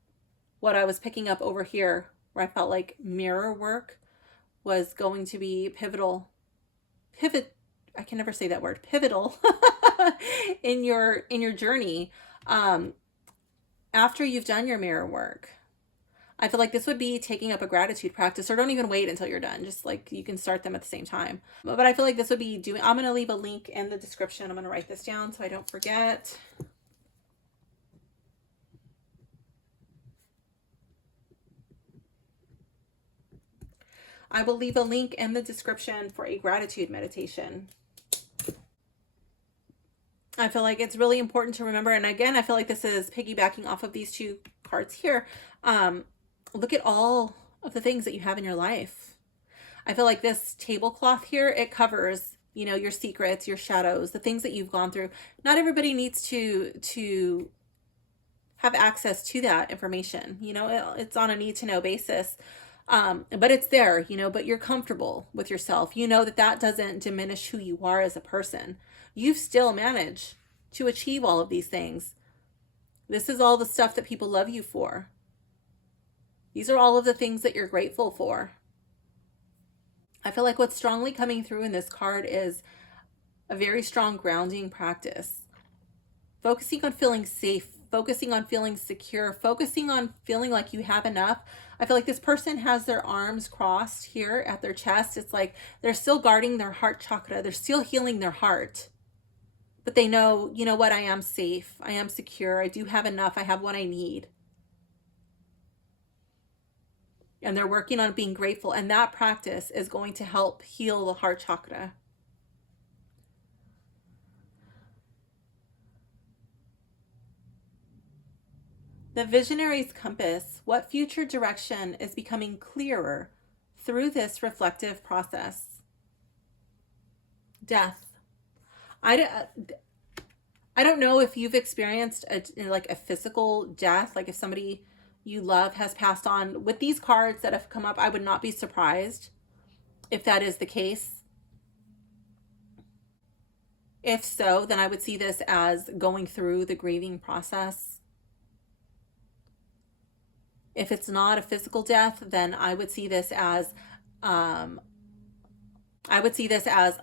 what I was picking up over here, where I felt like mirror work was going to be pivotal. I can never say that word. Pivotal in your journey. After you've done your mirror work, I feel like this would be taking up a gratitude practice, or don't even wait until you're done. Just like you can start them at the same time. But I feel like this would be doing, I'm going to leave a link in the description. I'm going to write this down so I don't forget. I will leave a link in the description for a gratitude meditation. I feel like it's really important to remember. And again, I feel like this is piggybacking off of these 2 cards here. Look at all of the things that you have in your life. I feel like this tablecloth here, it covers, you know, your secrets, your shadows, the things that you've gone through. Not everybody needs to have access to that information. You know, it's on a need to know basis. But it's there, you know, but you're comfortable with yourself. You know that doesn't diminish who you are as a person. You've still managed to achieve all of these things. This is all the stuff that people love you for. These are all of the things that you're grateful for. I feel like what's strongly coming through in this card is a very strong grounding practice. Focusing on feeling safe, focusing on feeling secure, focusing on feeling like you have enough. I feel like this person has their arms crossed here at their chest. It's like they're still guarding their heart chakra. They're still healing their heart. But they know, you know what, I am safe. I am secure. I do have enough. I have what I need. And they're working on being grateful. And that practice is going to help heal the heart chakra. The visionary's compass, what future direction is becoming clearer through this reflective process? Death. I don't know if you've experienced a physical death, like if somebody you love has passed on. With these cards that have come up, I would not be surprised if that is the case. If so, then I would see this as going through the grieving process. If it's not a physical death, then I would see this as a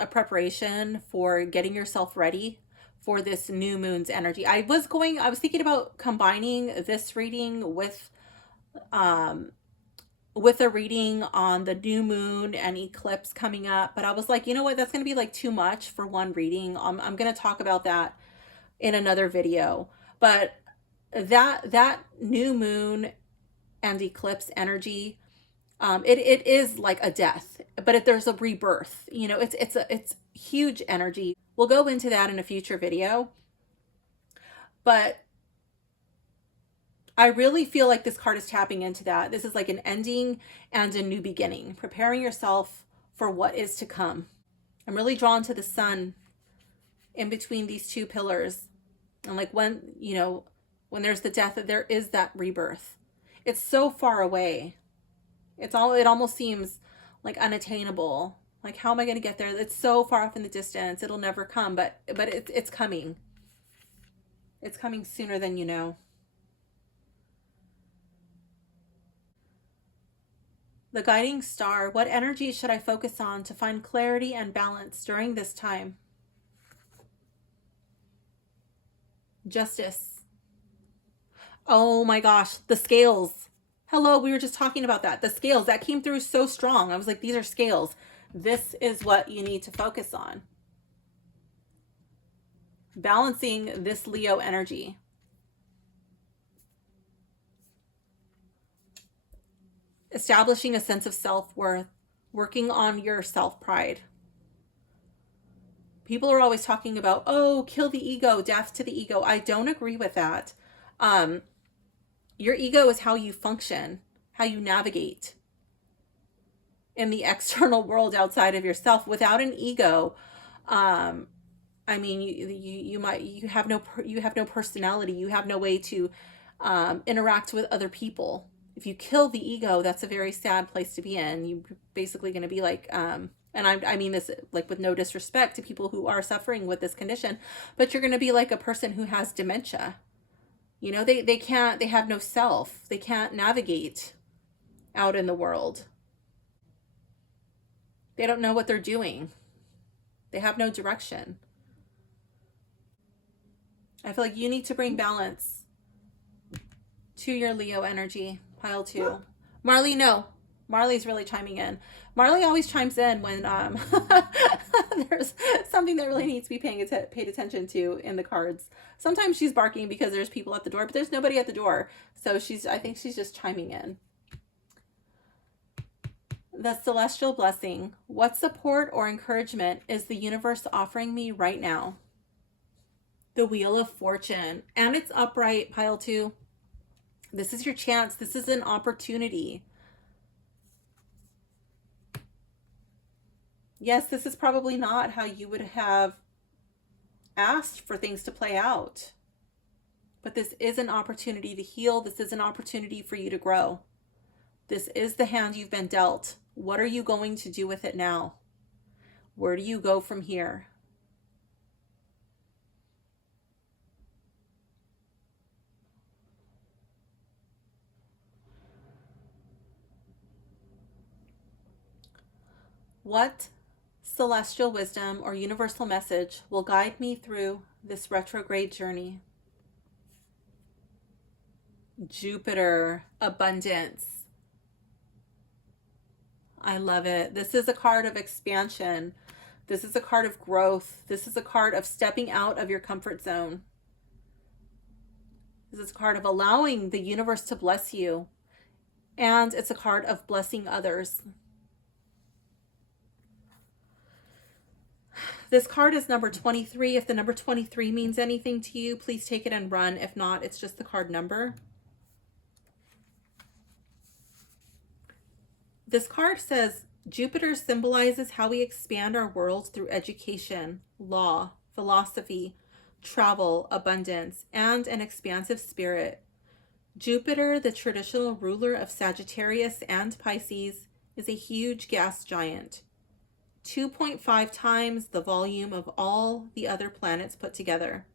preparation for getting yourself ready for this new moon's energy. I was thinking about combining this reading with a reading on the new moon and eclipse coming up, but I was like, you know what, that's going to be like too much for one reading. I'm going to talk about that in another video. But that new moon and eclipse energy, it is like a death, but there's a rebirth. You know, it's huge energy. We'll go into that in a future video. But I really feel like this card is tapping into that. This is like an ending and a new beginning, preparing yourself for what is to come. I'm really drawn to the sun in between these two pillars. And like when, you know, when there's the death, there is that rebirth. It's so far away. It almost seems like unattainable. Like, how am I going to get there? It's so far off in the distance. It'll never come, but it's coming. It's coming sooner than you know. The guiding star, what energy should I focus on to find clarity and balance during this time? Justice. Oh my gosh, the scales. Hello, we were just talking about that. The scales, that came through so strong. I was like, these are scales. This is what you need to focus on. Balancing this Leo energy. Establishing a sense of self-worth. Working on your self-pride. People are always talking about, oh, kill the ego, death to the ego. I don't agree with that. Your ego is how you function, how you navigate in the external world outside of yourself. Without an ego, I mean, you have no personality. You have no way to interact with other people. If you kill the ego, that's a very sad place to be in. You're basically going to be like, and I mean this like with no disrespect to people who are suffering with this condition, but you're going to be like a person who has dementia. You know, they have no self. They can't navigate out in the world. They don't know what they're doing. They have no direction. I feel like you need to bring balance to your Leo energy, pile 2. Marley, no. Marley's really chiming in. Marley always chimes in when there's something that really needs to be paid attention to in the cards. Sometimes she's barking because there's people at the door, but there's nobody at the door. So I think she's just chiming in. The celestial blessing. What support or encouragement is the universe offering me right now? The Wheel of Fortune. And it's upright, pile 2. This is your chance. This is an opportunity. Yes, this is probably not how you would have asked for things to play out. But this is an opportunity to heal. This is an opportunity for you to grow. This is the hand you've been dealt. What are you going to do with it now? Where do you go from here? What celestial wisdom or universal message will guide me through this retrograde journey? Jupiter, abundance. I love it. This is a card of expansion. This is a card of growth. This is a card of stepping out of your comfort zone. This is a card of allowing the universe to bless you. And it's a card of blessing others. This card is number 23. If the number 23 means anything to you, please take it and run. If not, it's just the card number. This card says, Jupiter symbolizes how we expand our world through education, law, philosophy, travel, abundance, and an expansive spirit. Jupiter, the traditional ruler of Sagittarius and Pisces, is a huge gas giant. 2.5 times the volume of all the other planets put together.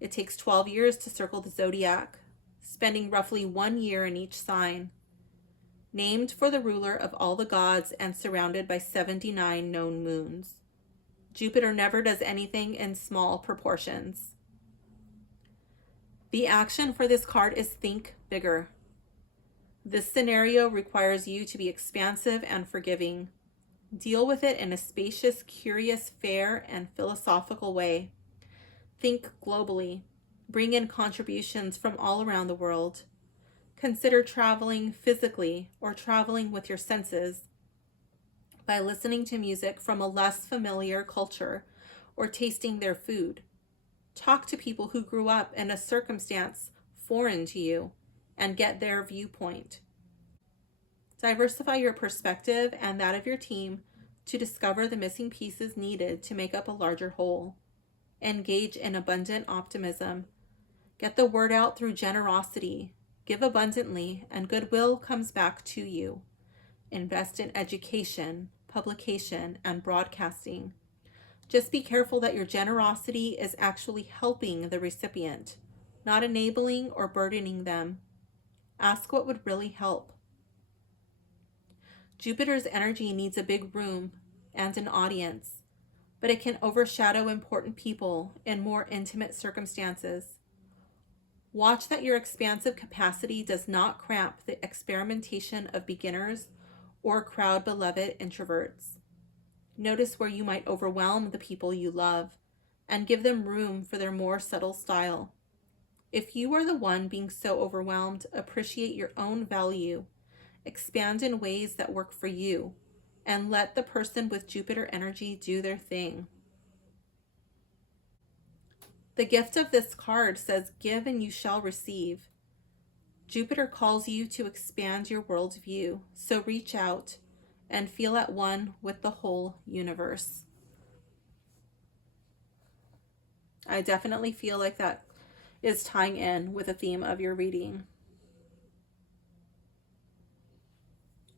It takes 12 years to circle the zodiac, spending roughly 1 year in each sign. Named for the ruler of all the gods and surrounded by 79 known moons. Jupiter never does anything in small proportions. The action for this card is think bigger. This scenario requires you to be expansive and forgiving. Deal with it in a spacious, curious, fair, and philosophical way. Think globally. Bring in contributions from all around the world. Consider traveling physically or traveling with your senses by listening to music from a less familiar culture or tasting their food. Talk to people who grew up in a circumstance foreign to you and get their viewpoint. Diversify your perspective and that of your team to discover the missing pieces needed to make up a larger whole. Engage in abundant optimism. Get the word out through generosity. Give abundantly, and goodwill comes back to you. Invest in education, publication, and broadcasting. Just be careful that your generosity is actually helping the recipient, not enabling or burdening them. Ask what would really help. Jupiter's energy needs a big room and an audience, but it can overshadow important people in more intimate circumstances. Watch that your expansive capacity does not cramp the experimentation of beginners or crowd-beloved introverts. Notice where you might overwhelm the people you love and give them room for their more subtle style. If you are the one being so overwhelmed, appreciate your own value, expand in ways that work for you, and let the person with Jupiter energy do their thing. The gift of this card says, give and you shall receive. Jupiter calls you to expand your worldview, so reach out and feel at one with the whole universe. I definitely feel like that is tying in with the theme of your reading.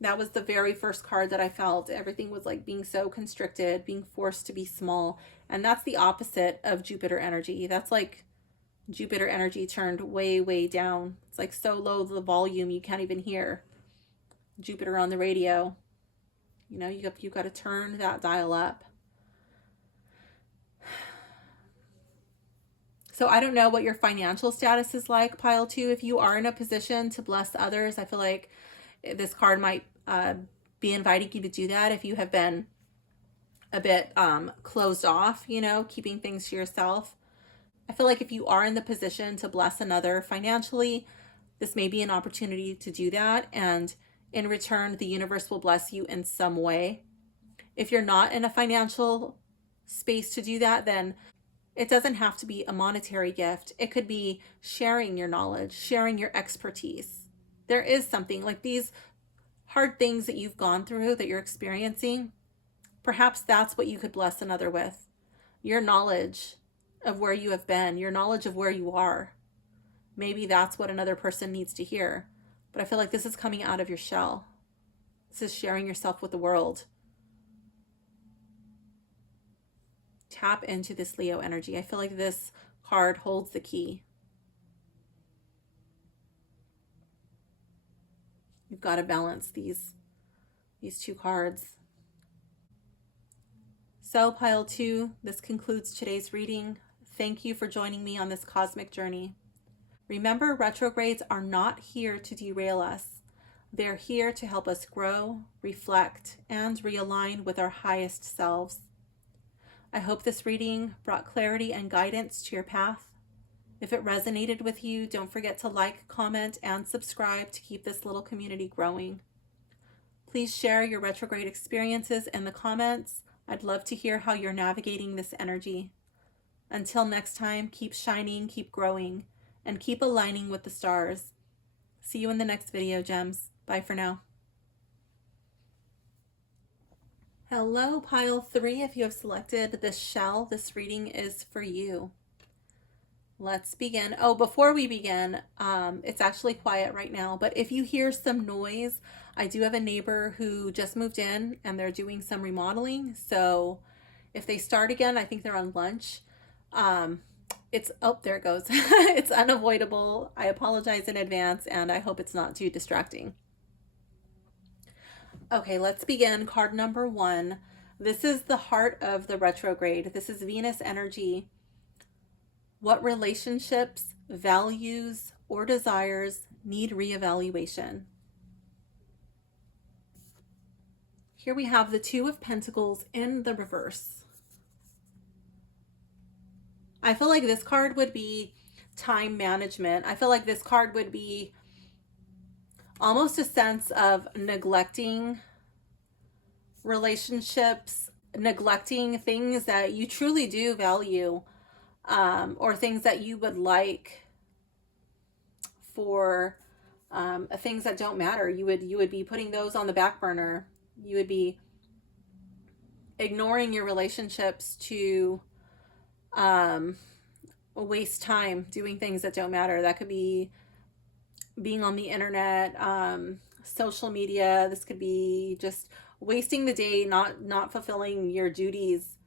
That was the very first card that I felt. Everything was like being so constricted, being forced to be small. And that's the opposite of Jupiter energy. That's like Jupiter energy turned way, way down. It's like so low the volume you can't even hear Jupiter on the radio. You know, you've got to turn that dial up. So I don't know what your financial status is like, pile 2. If you are in a position to bless others, I feel like this card might be inviting you to do that. If you have been a bit closed off, you know, keeping things to yourself. I feel like if you are in the position to bless another financially, this may be an opportunity to do that. And in return, the universe will bless you in some way. If you're not in a financial space to do that, then it doesn't have to be a monetary gift. It could be sharing your knowledge, sharing your expertise. There is something like these hard things that you've gone through, that you're experiencing. Perhaps that's what you could bless another with. Your knowledge of where you have been, your knowledge of where you are. Maybe that's what another person needs to hear. But I feel like this is coming out of your shell. This is sharing yourself with the world. Tap into this Leo energy. I feel like this card holds the key. You've got to balance these two cards. So pile 2, this concludes today's reading. Thank you for joining me on this cosmic journey. Remember, retrogrades are not here to derail us. They're here to help us grow, reflect, and realign with our highest selves. I hope this reading brought clarity and guidance to your path. If it resonated with you, don't forget to like, comment, and subscribe to keep this little community growing. Please share your retrograde experiences in the comments. I'd love to hear how you're navigating this energy. Until next time, keep shining, keep growing, and keep aligning with the stars. See you in the next video, gems. Bye for now. Hello, pile 3. If you have selected this shell, this reading is for you. Let's begin. Oh, before we begin, it's actually quiet right now, but if you hear some noise, I do have a neighbor who just moved in and they're doing some remodeling. So if they start again, I think they're on lunch. Oh, there it goes. It's unavoidable. I apologize in advance, and I hope it's not too distracting. Okay, let's begin. Card number 1. This is the heart of the retrograde. This is Venus energy. What relationships, values, or desires need reevaluation? Here we have the 2 of Pentacles in the reverse. I feel like this card would be time management. I feel like this card would be almost a sense of neglecting relationships, neglecting things that you truly do value, or things that you would like for things that don't matter. You would be putting those on the back burner. You would be ignoring your relationships to waste time doing things that don't matter. That could be being on the internet, social media. This could be just wasting the day, not fulfilling your duties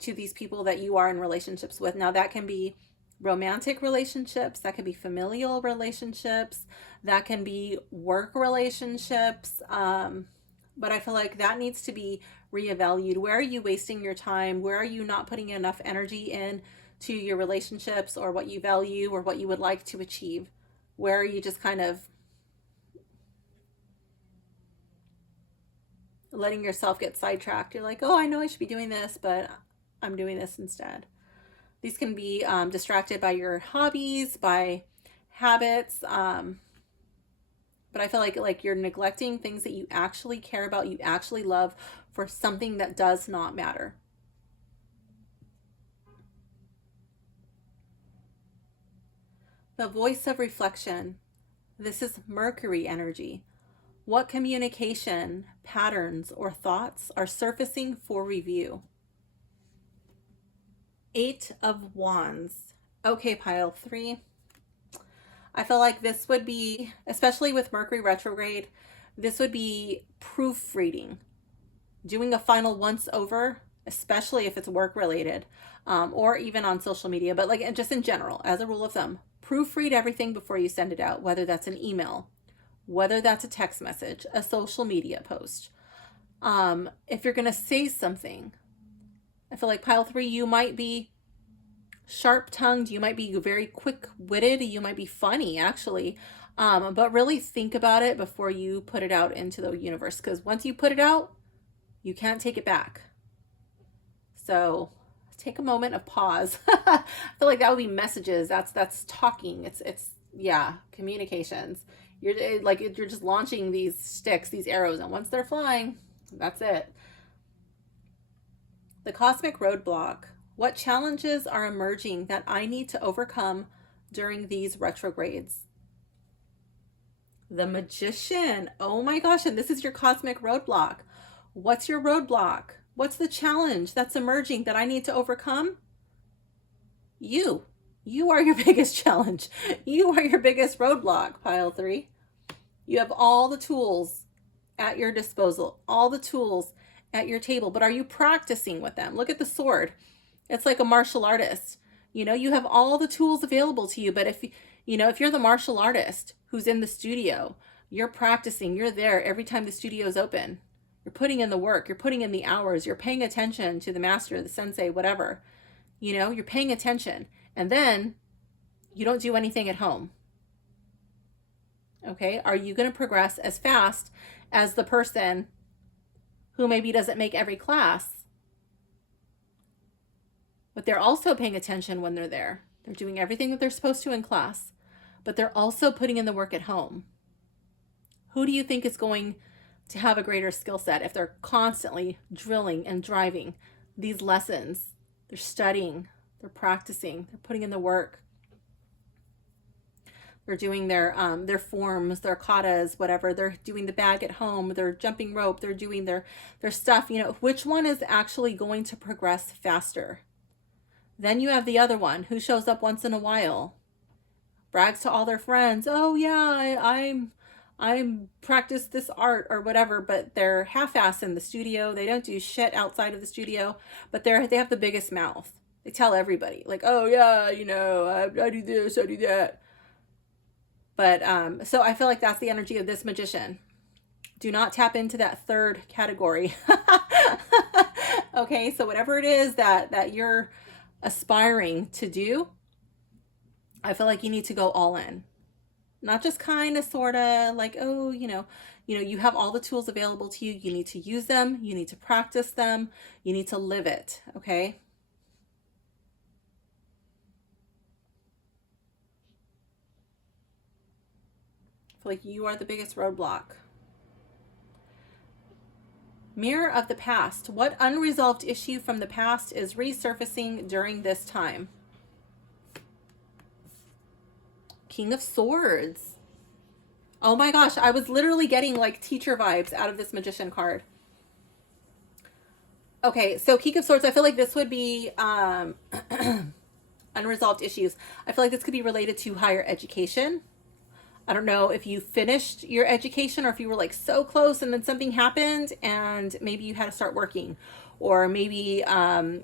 to these people that you are in relationships with. Now that can be romantic relationships, that can be familial relationships, that can be work relationships. But I feel like that needs to be reevaluated. Where are you wasting your time? Where are you not putting enough energy in to your relationships or what you value or what you would like to achieve? Where are you just kind of letting yourself get sidetracked? You're like, oh, I know I should be doing this, but I'm doing this instead. These can be distracted by your hobbies, by habits. But I feel like you're neglecting things that you actually care about, you actually love, for something that does not matter. The voice of reflection. This is Mercury energy. What communication, patterns, or thoughts are surfacing for review? 8 of Wands. Okay, pile 3. I feel like this would be, especially with Mercury retrograde, this would be proofreading, doing a final once over, especially if it's work related, or even on social media, but like just in general, as a rule of thumb, proofread everything before you send it out, whether that's an email, whether that's a text message, a social media post. If you're going to say something, I feel like pile 3, you might be sharp-tongued, you might be very quick-witted, you might be funny actually, but really think about it before you put it out into the universe, because once you put it out, you can't take it back. So take a moment of pause. I feel like that would be messages. That's talking. It's yeah, communications. You're just launching these sticks, these arrows, and once they're flying, that's it. The cosmic roadblock. What challenges are emerging that I need to overcome during these retrogrades? The Magician. Oh my gosh, and this is your cosmic roadblock. What's your roadblock? What's the challenge that's emerging that I need to overcome? You. You are your biggest challenge. You are your biggest roadblock, pile 3. You have all the tools at your disposal, all the tools at your table, but are you practicing with them? Look at the sword. It's like a martial artist. You have all the tools available to you, but if you're the martial artist who's in the studio, you're practicing, you're there every time the studio is open. You're putting in the work, you're putting in the hours, you're paying attention to the master, the sensei, whatever. You're paying attention. And then you don't do anything at home. Okay? Are you going to progress as fast as the person who maybe doesn't make every class, but they're also paying attention when they're there? They're doing everything that they're supposed to in class, but they're also putting in the work at home. Who do you think is going to have a greater skill set if they're constantly drilling and driving these lessons? They're studying, they're practicing, they're putting in the work. They're doing their forms, their katas, whatever. They're doing the bag at home. They're jumping rope. They're doing their stuff. Which one is actually going to progress faster? Then you have the other one who shows up once in a while, brags to all their friends. Oh yeah, I'm practice this art or whatever, but they're half-assed in the studio. They don't do shit outside of the studio, but they have the biggest mouth. They tell everybody like, oh yeah, I do this, I do that. But so I feel like that's the energy of this magician. Do not tap into that third category. Okay, so whatever it is that you're aspiring to do, I feel like you need to go all in. Not just kind of, sort of, like, oh, you have all the tools available to you. You need to use them. You need to practice them. You need to live it, okay? I feel like you are the biggest roadblock. Mirror of the past. What unresolved issue from the past is resurfacing during this time? King of Swords. Oh my gosh, I was literally getting like teacher vibes out of this Magician card. Okay, so King of Swords, I feel like this would be unresolved issues. I feel like this could be related to higher education. I don't know if you finished your education or if you were like so close and then something happened and maybe you had to start working, or maybe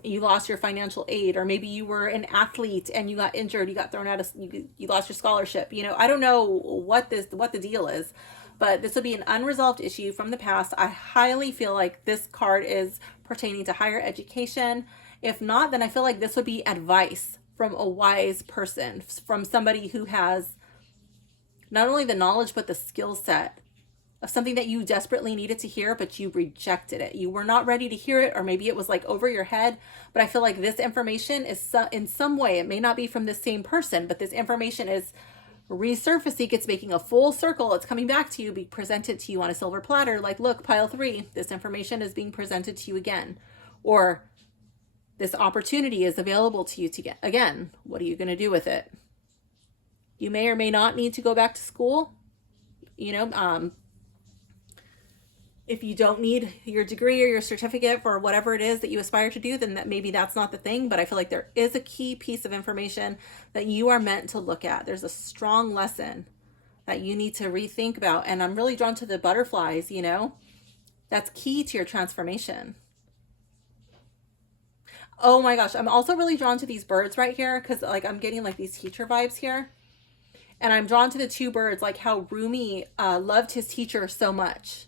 you lost your financial aid, or maybe you were an athlete and you got injured, you got thrown out of, you lost your scholarship. You know, I don't know what the deal is, but this would be an unresolved issue from the past. I highly feel like this card is pertaining to higher education. If not, then I feel like this would be advice from a wise person, from somebody who has not only the knowledge, but the skill set of something that you desperately needed to hear, but you rejected it. You were not ready to hear it, or maybe it was like over your head. But I feel like this information is in some way, it may not be from the same person, but this information is resurfacing. It's making a full circle. It's coming back to you, be presented to you on a silver platter. Like, look, pile 3, this information is being presented to you again. Or this opportunity is available to you to get again. What are you going to do with it? You may or may not need to go back to school. You know, if you don't need your degree or your certificate for whatever it is that you aspire to do, then maybe that's not the thing. But I feel like there is a key piece of information that you are meant to look at. There's a strong lesson that you need to rethink about. And I'm really drawn to the butterflies, you know, that's key to your transformation. Oh my gosh. I'm also really drawn to these birds right here, because like I'm getting like these teacher vibes here. And I'm drawn to the 2 birds, like how Rumi loved his teacher so much.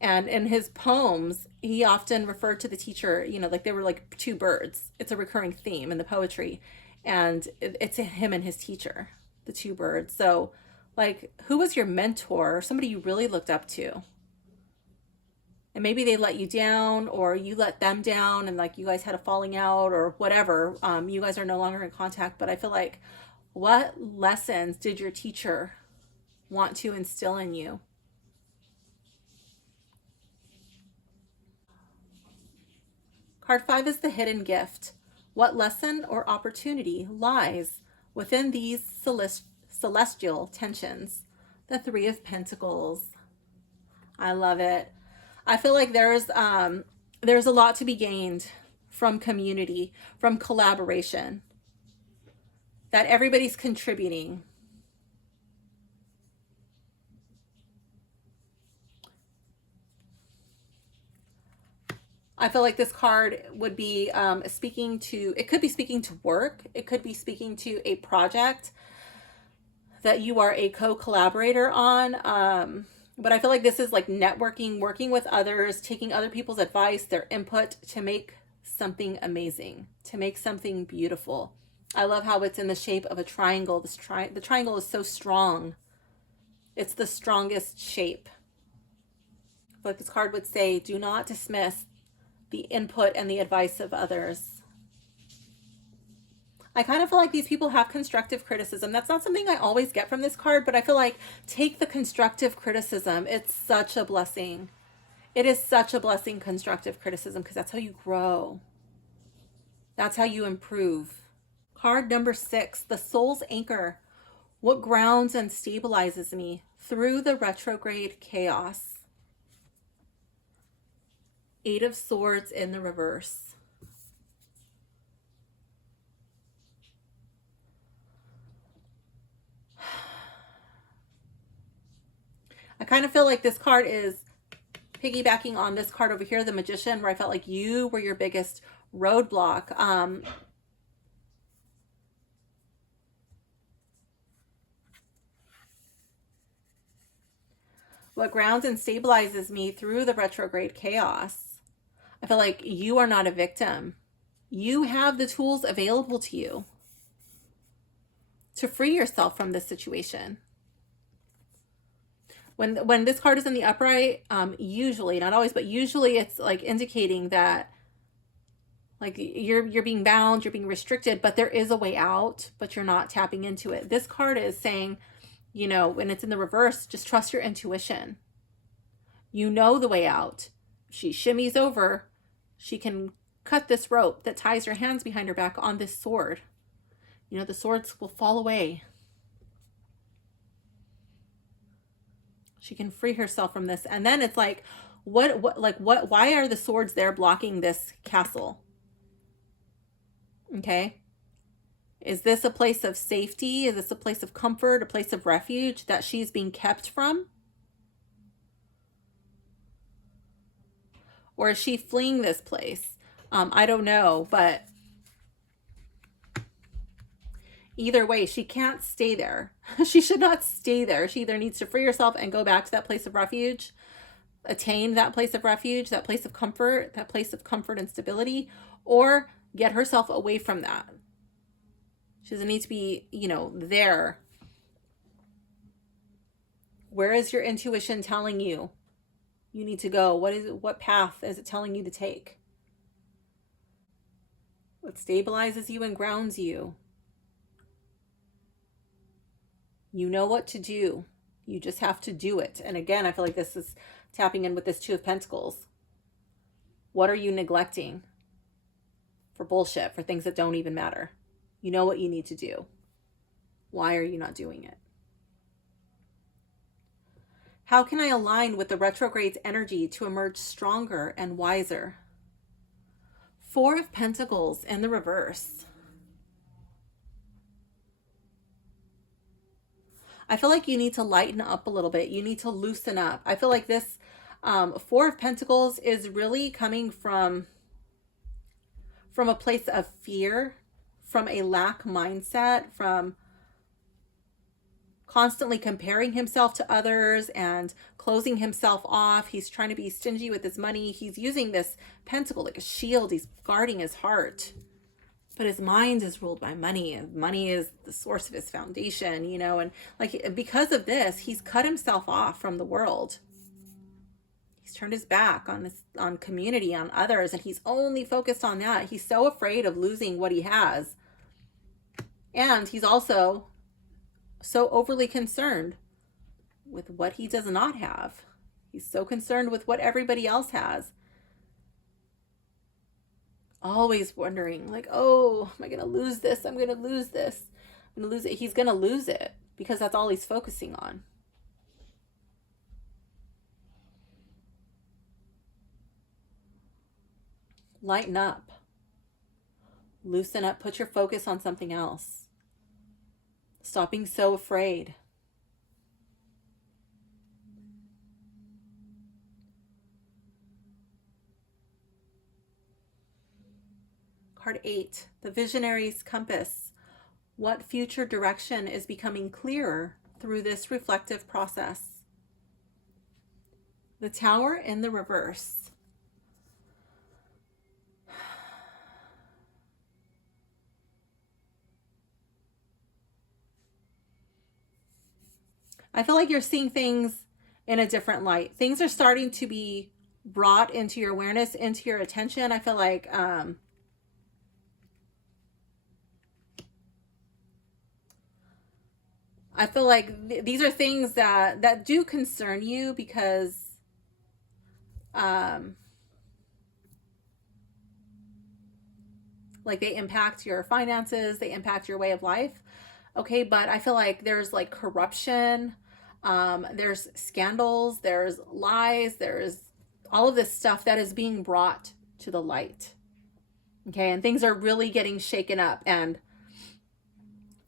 And in his poems, he often referred to the teacher, you know, like they were like 2 birds. It's a recurring theme in the poetry. And it's him and his teacher, the 2 birds. So, like, who was your mentor, or somebody you really looked up to? And maybe they let you down, or you let them down, and like you guys had a falling out or whatever. You guys are no longer in contact. But I feel like, what lessons did your teacher want to instill in you? Card 5 is the hidden gift. What lesson or opportunity lies within these celestial tensions? The 3 of Pentacles. I love it. I feel like there's a lot to be gained from community, from collaboration, that everybody's contributing. I feel like this card would be speaking to, it could be speaking to work. It could be speaking to a project that you are a co-collaborator on. But I feel like this is like networking, working with others, taking other people's advice, their input to make something amazing, to make something beautiful. I love how it's in the shape of a triangle. The triangle is so strong. It's the strongest shape. I feel like this card would say, do not dismiss the input and the advice of others. I kind of feel like these people have constructive criticism. That's not something I always get from this card, but I feel like take the constructive criticism. It's such a blessing. It is such a blessing, constructive criticism, because that's how you grow. That's how you improve. Card number 6, the soul's anchor. What grounds and stabilizes me through the retrograde chaos? 8 of Swords in the reverse. I kind of feel like this card is piggybacking on this card over here, the Magician, where I felt like you were your biggest roadblock. What grounds and stabilizes me through the retrograde chaos? I feel like you are not a victim. You have the tools available to you to free yourself from this situation. When this card is in the upright, usually, not always, but usually it's like indicating that like you're being bound, you're being restricted, but there is a way out, but you're not tapping into it. This card is saying, you know, when it's in the reverse, just trust your intuition. You know the way out. She shimmies over, she can cut this rope that ties her hands behind her back on this sword. You know, the swords will fall away. She can free herself from this. And then it's like, why are the swords there blocking this castle? Okay. Is this a place of safety? Is this a place of comfort, a place of refuge that she's being kept from? Or is she fleeing this place? I don't know, but either way, she can't stay there. She should not stay there. She either needs to free herself and go back to that place of refuge, attain that place of refuge, that place of comfort, and stability, or get herself away from that. She doesn't need to be, there. Where is your intuition telling you need to go? What path is it telling you to take? What stabilizes you and grounds you? You know what to do. You just have to do it. And again, I feel like this is tapping in with this Two of Pentacles. What are you neglecting for bullshit, for things that don't even matter? You know what you need to do. Why are you not doing it? How can I align with the retrograde's energy to emerge stronger and wiser? Four of Pentacles in the reverse. I feel like you need to lighten up a little bit. You need to loosen up. I feel like this Four of Pentacles is really coming from a place of fear, from a lack mindset, from constantly comparing himself to others and closing himself off. He's trying to be stingy with his money. He's using this pentacle like a shield. He's guarding his heart. But his mind is ruled by money, and money is the source of his foundation, and like because of this, he's cut himself off from the world. He's turned his back on community, on others, and he's only focused on that. He's so afraid of losing what he has. And he's also so overly concerned with what he does not have. He's so concerned with what everybody else has. Always wondering, like, oh, am I going to lose this? I'm going to lose this. I'm going to lose it. He's going to lose it because that's all he's focusing on. Lighten up. Loosen up. Put your focus on something else. Stop being so afraid. Card 8, the Visionary's Compass. What future direction is becoming clearer through this reflective process? The Tower in the reverse. I feel like you're seeing things in a different light. Things are starting to be brought into your awareness, into your attention. I feel like these are things that do concern you because like they impact your finances, they impact your way of life. Okay, but I feel like there's like corruption, there's scandals, there's lies, there's all of this stuff that is being brought to the light. Okay, and things are really getting shaken up, and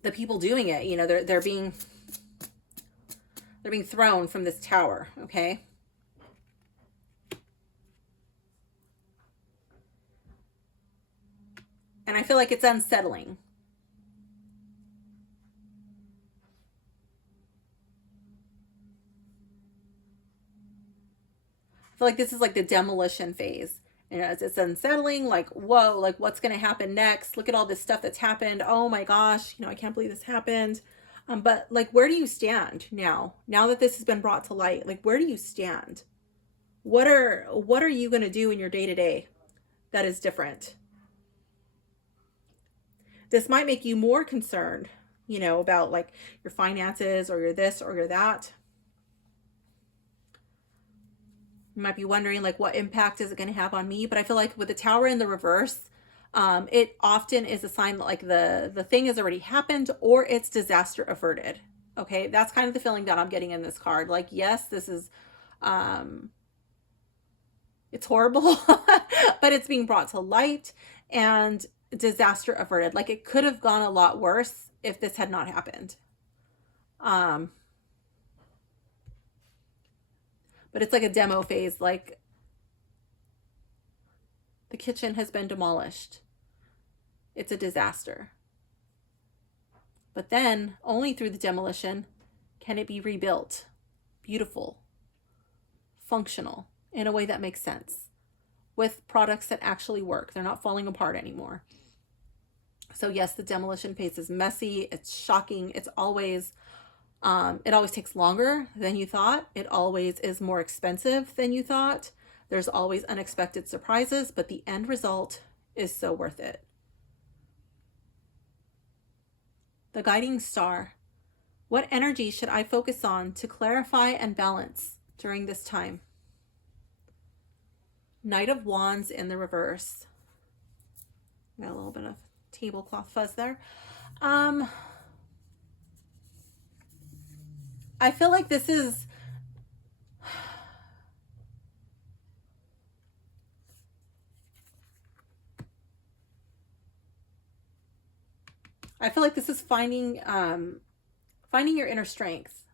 the people doing it, they're being thrown from this tower, okay? And I feel like it's unsettling. I feel like this is like the demolition phase. It's unsettling, like, whoa, like what's going to happen next? Look at all this stuff that's happened. Oh my gosh, I can't believe this happened. But like, where do you stand now? Now that this has been brought to light, like, where do you stand? What are you going to do in your day-to-day that is different? This might make you more concerned, about like your finances or your this or your that. You might be wondering, like, what impact is it going to have on me? But I feel like with the Tower in the reverse, it often is a sign that like the thing has already happened or it's disaster averted. Okay, that's kind of the feeling that I'm getting in this card. Like, yes, this is, it's horrible, but it's being brought to light and disaster averted. Like, it could have gone a lot worse if this had not happened. But it's like a demo phase. Like, the kitchen has been demolished. It's a disaster. But then, only through the demolition can it be rebuilt. Beautiful, functional, in a way that makes sense, with products that actually work. They're not falling apart anymore. So yes, the demolition phase is messy. It's shocking. It's always, it always takes longer than you thought. It always is more expensive than you thought. There's always unexpected surprises, but the end result is so worth it. The guiding star. What energy should I focus on to clarify and balance during this time? Knight of Wands in the reverse. Got a little bit of tablecloth fuzz there. I feel like this is, finding finding your inner strength,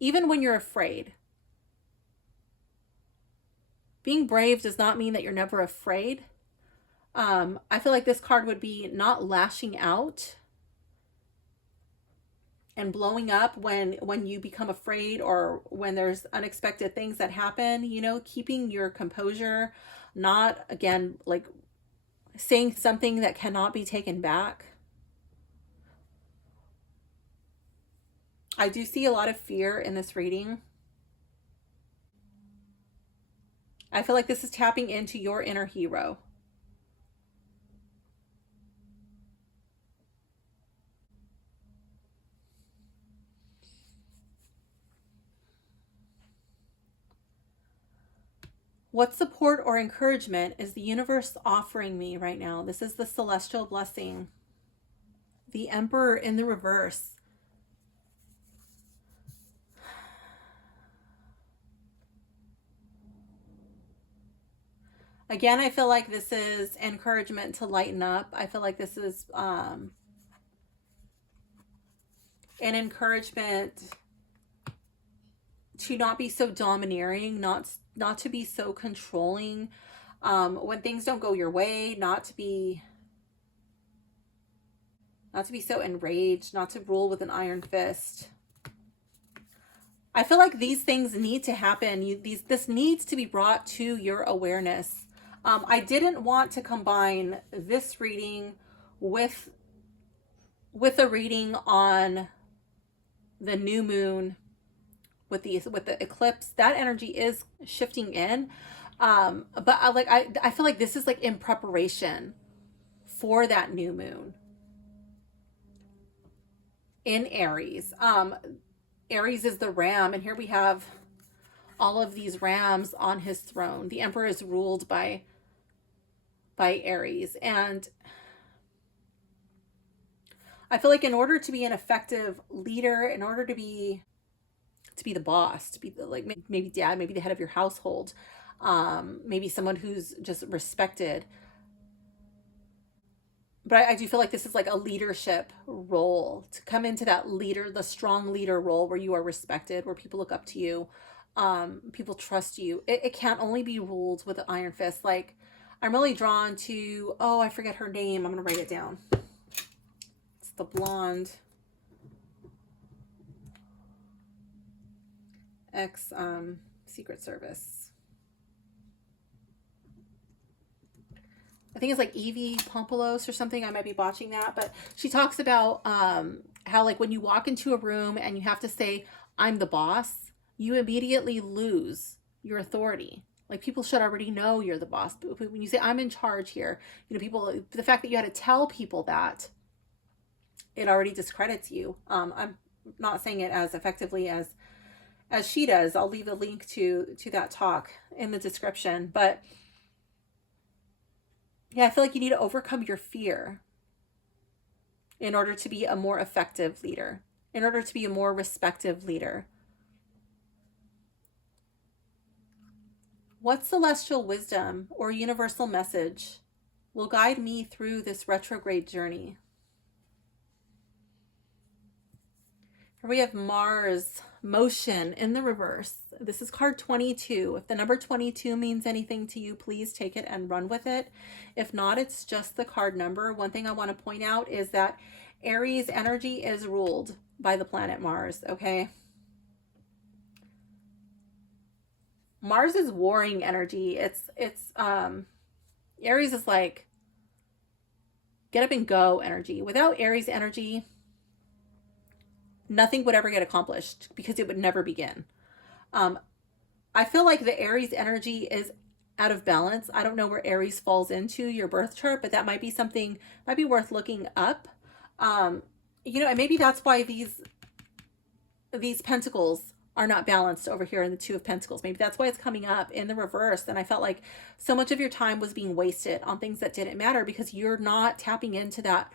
even when you're afraid. Being brave does not mean that you're never afraid. I feel like this card would be not lashing out and blowing up when you become afraid, or when there's unexpected things that happen, you know, keeping your composure, not, again, like saying something that cannot be taken back. I do see a lot of fear in this reading. I feel like this is tapping into your inner hero. What support or encouragement is the universe offering me right now? This is the celestial blessing. The Emperor in the reverse. Again, I feel like this is encouragement to lighten up. I feel like this is an encouragement to not be so domineering, not to be so controlling. When things don't go your way, not to be so enraged, not to rule with an iron fist. I feel like these things need to happen. This needs to be brought to your awareness. I didn't want to combine this reading with a reading on the new moon, with the eclipse. That energy is shifting in, but I feel like this is like in preparation for that new moon in Aries. Aries is the ram, and here we have all of these rams on his throne. The Emperor is ruled by Aries, and I feel like in order to be an effective leader, in order to be the boss, to be like maybe dad, maybe the head of your household, maybe someone who's just respected. But I do feel like this is like a leadership role, to come into that leader, the strong leader role, where you are respected, where people look up to you, people trust you. It can't only be ruled with an iron fist. Like, I'm really drawn to, oh, I forget her name. I'm going to write it down. It's the blonde ex Secret Service. I think it's like Evie Pompolos or something. I might be botching that, but she talks about how, like, when you walk into a room and you have to say, I'm the boss, you immediately lose your authority. Like, people should already know you're the boss. But when you say, I'm in charge here, you know, people, the fact that you had to tell people that, it already discredits you. I'm not saying it as effectively as she does. I'll leave a link to that talk in the description. But yeah, I feel like you need to overcome your fear in order to be a more effective leader, in order to be a more respective leader. What celestial wisdom or universal message will guide me through this retrograde journey? Here we have Mars, motion in the reverse. This is card 22. If the number 22 means anything to you, please take it and run with it. If not, it's just the card number. One thing I want to point out is that Aries energy is ruled by the planet Mars, okay? Mars is warring energy. Aries is like get up and go energy. Without Aries energy, nothing would ever get accomplished because it would never begin. I feel like the Aries energy is out of balance. I don't know where Aries falls into your birth chart, but that might be something, might be worth looking up. You know, and maybe that's why these pentacles are not balanced over here in the Two of Pentacles. Maybe that's why it's coming up in the reverse. And I felt like so much of your time was being wasted on things that didn't matter because you're not tapping into that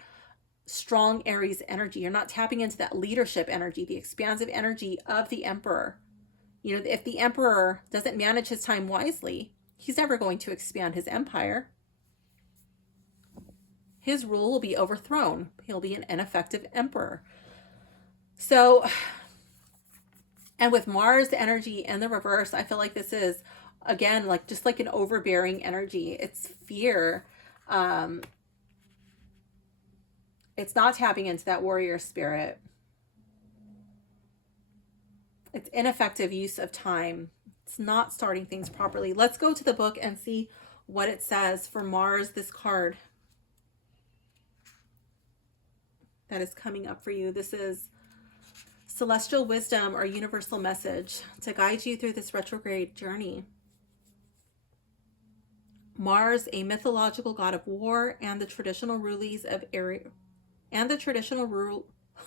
strong Aries energy. You're not tapping into that leadership energy, the expansive energy of the Emperor. You know, if the Emperor doesn't manage his time wisely, he's never going to expand his empire. His rule will be overthrown. He'll be an ineffective emperor. So, and with Mars energy in the reverse, I feel like this is, again, like just like an overbearing energy. It's fear. It's not tapping into that warrior spirit. It's ineffective use of time. It's not starting things properly. Let's go to the book and see what it says for Mars, this card that is coming up for you. This is celestial wisdom or universal message to guide you through this retrograde journey. Mars, a mythological god of war and the traditional rulers of Aries, and the traditional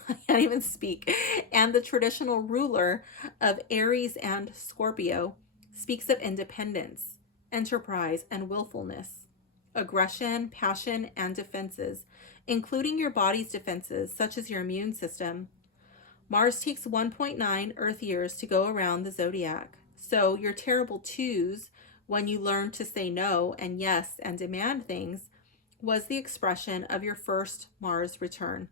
I can't even speak, and the traditional ruler of Aries and Scorpio, speaks of independence, enterprise, and willfulness, aggression, passion, and defenses, including your body's defenses, such as your immune system. Mars takes 1.9 Earth years to go around the zodiac. So your terrible twos, when you learn to say no and yes and demand things, was the expression of your first Mars return.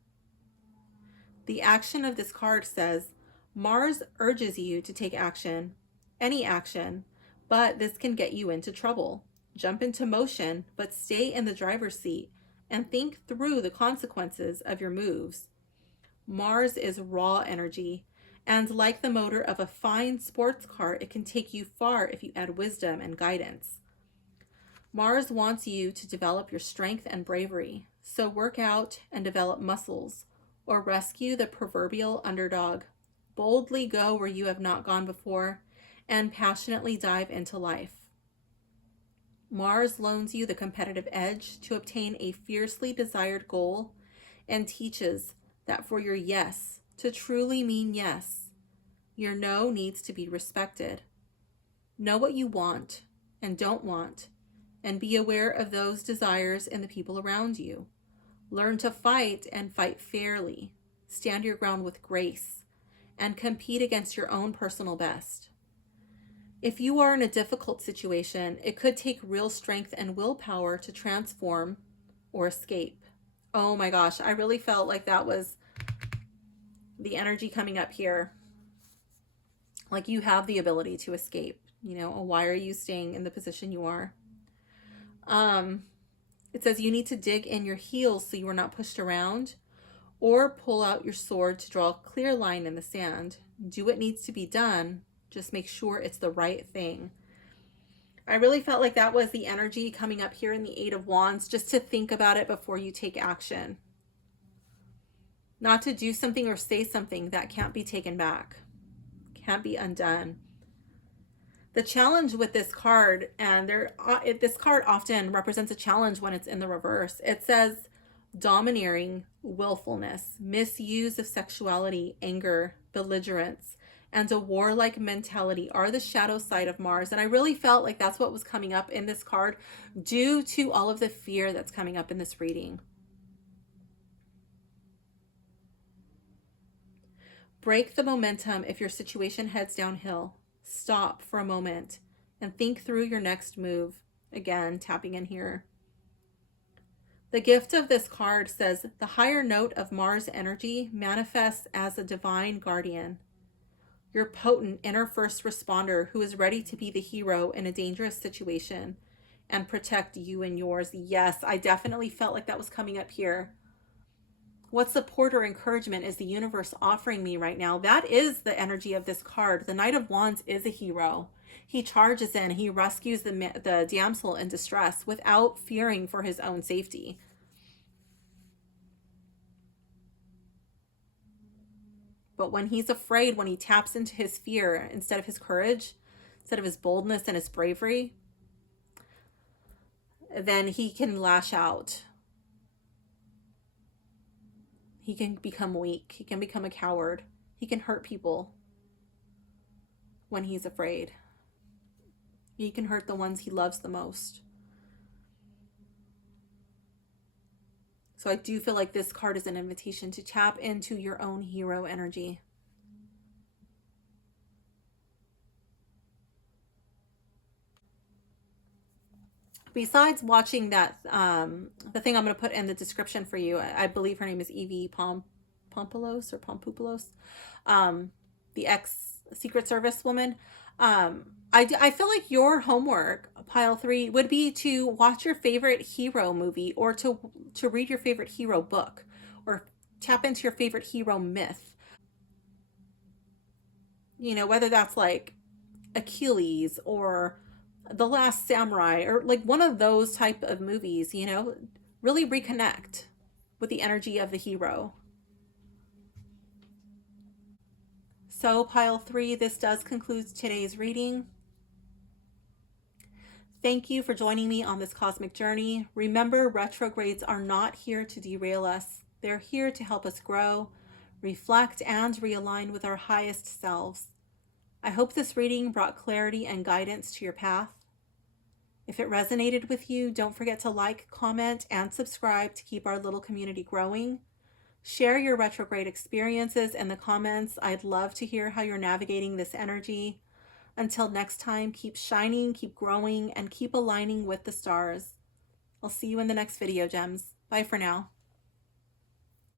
The action of this card says, Mars urges you to take action, any action, but this can get you into trouble. Jump into motion, but stay in the driver's seat and think through the consequences of your moves. Mars is raw energy, and like the motor of a fine sports car, it can take you far if you add wisdom and guidance. Mars wants you to develop your strength and bravery, so work out and develop muscles, or rescue the proverbial underdog. Boldly go where you have not gone before, and passionately dive into life. Mars loans you the competitive edge to obtain a fiercely desired goal and teaches that for your yes to truly mean yes, your no needs to be respected. Know what you want and don't want, and be aware of those desires in the people around you. Learn to fight and fight fairly. Stand your ground with grace and compete against your own personal best. If you are in a difficult situation, it could take real strength and willpower to transform or escape. Oh my gosh, I really felt like that was the energy coming up here. Like you have the ability to escape. You know, why are you staying in the position you are? It says you need to dig in your heels so you are not pushed around, or pull out your sword to draw a clear line in the sand. Do what needs to be done. Just make sure it's the right thing. I really felt like that was the energy coming up here in the Eight of Wands, just to think about it before you take action. Not to do something or say something that can't be taken back, can't be undone. The challenge with this card, and this card often represents a challenge when it's in the reverse. It says domineering, willfulness, misuse of sexuality, anger, belligerence, and a warlike mentality are the shadow side of Mars. And I really felt like that's what was coming up in this card due to all of the fear that's coming up in this reading. Break the momentum if your situation heads downhill. Stop for a moment and think through your next move. Again, tapping in here. The gift of this card says the higher note of Mars energy manifests as a divine guardian. Your potent inner first responder who is ready to be the hero in a dangerous situation and protect you and yours. Yes, I definitely felt like that was coming up here. What support or encouragement is the universe offering me right now? That is the energy of this card. The Knight of Wands is a hero. He charges in, he rescues the damsel in distress without fearing for his own safety. But when he's afraid, when he taps into his fear instead of his courage, instead of his boldness and his bravery, then he can lash out. He can become weak. He can become a coward. He can hurt people when he's afraid. He can hurt the ones he loves the most. So I do feel like this card is an invitation to tap into your own hero energy. Besides watching that, the thing I'm going to put in the description for you, I believe her name is Evie Pompulos or Pompulos, the ex-Secret Service woman. I feel like your homework, pile 3, would be to watch your favorite hero movie, or to read your favorite hero book, or tap into your favorite hero myth. You know, whether that's like Achilles or The Last Samurai, or like one of those type of movies, you know, really reconnect with the energy of the hero. So pile 3, this does conclude today's reading. Thank you for joining me on this cosmic journey. Remember, retrogrades are not here to derail us. They're here to help us grow, reflect, and realign with our highest selves. I hope this reading brought clarity and guidance to your path. If it resonated with you, don't forget to like, comment, and subscribe to keep our little community growing. Share your retrograde experiences in the comments. I'd love to hear how you're navigating this energy. Until next time, keep shining, keep growing, and keep aligning with the stars. I'll see you in the next video, gems. Bye for now.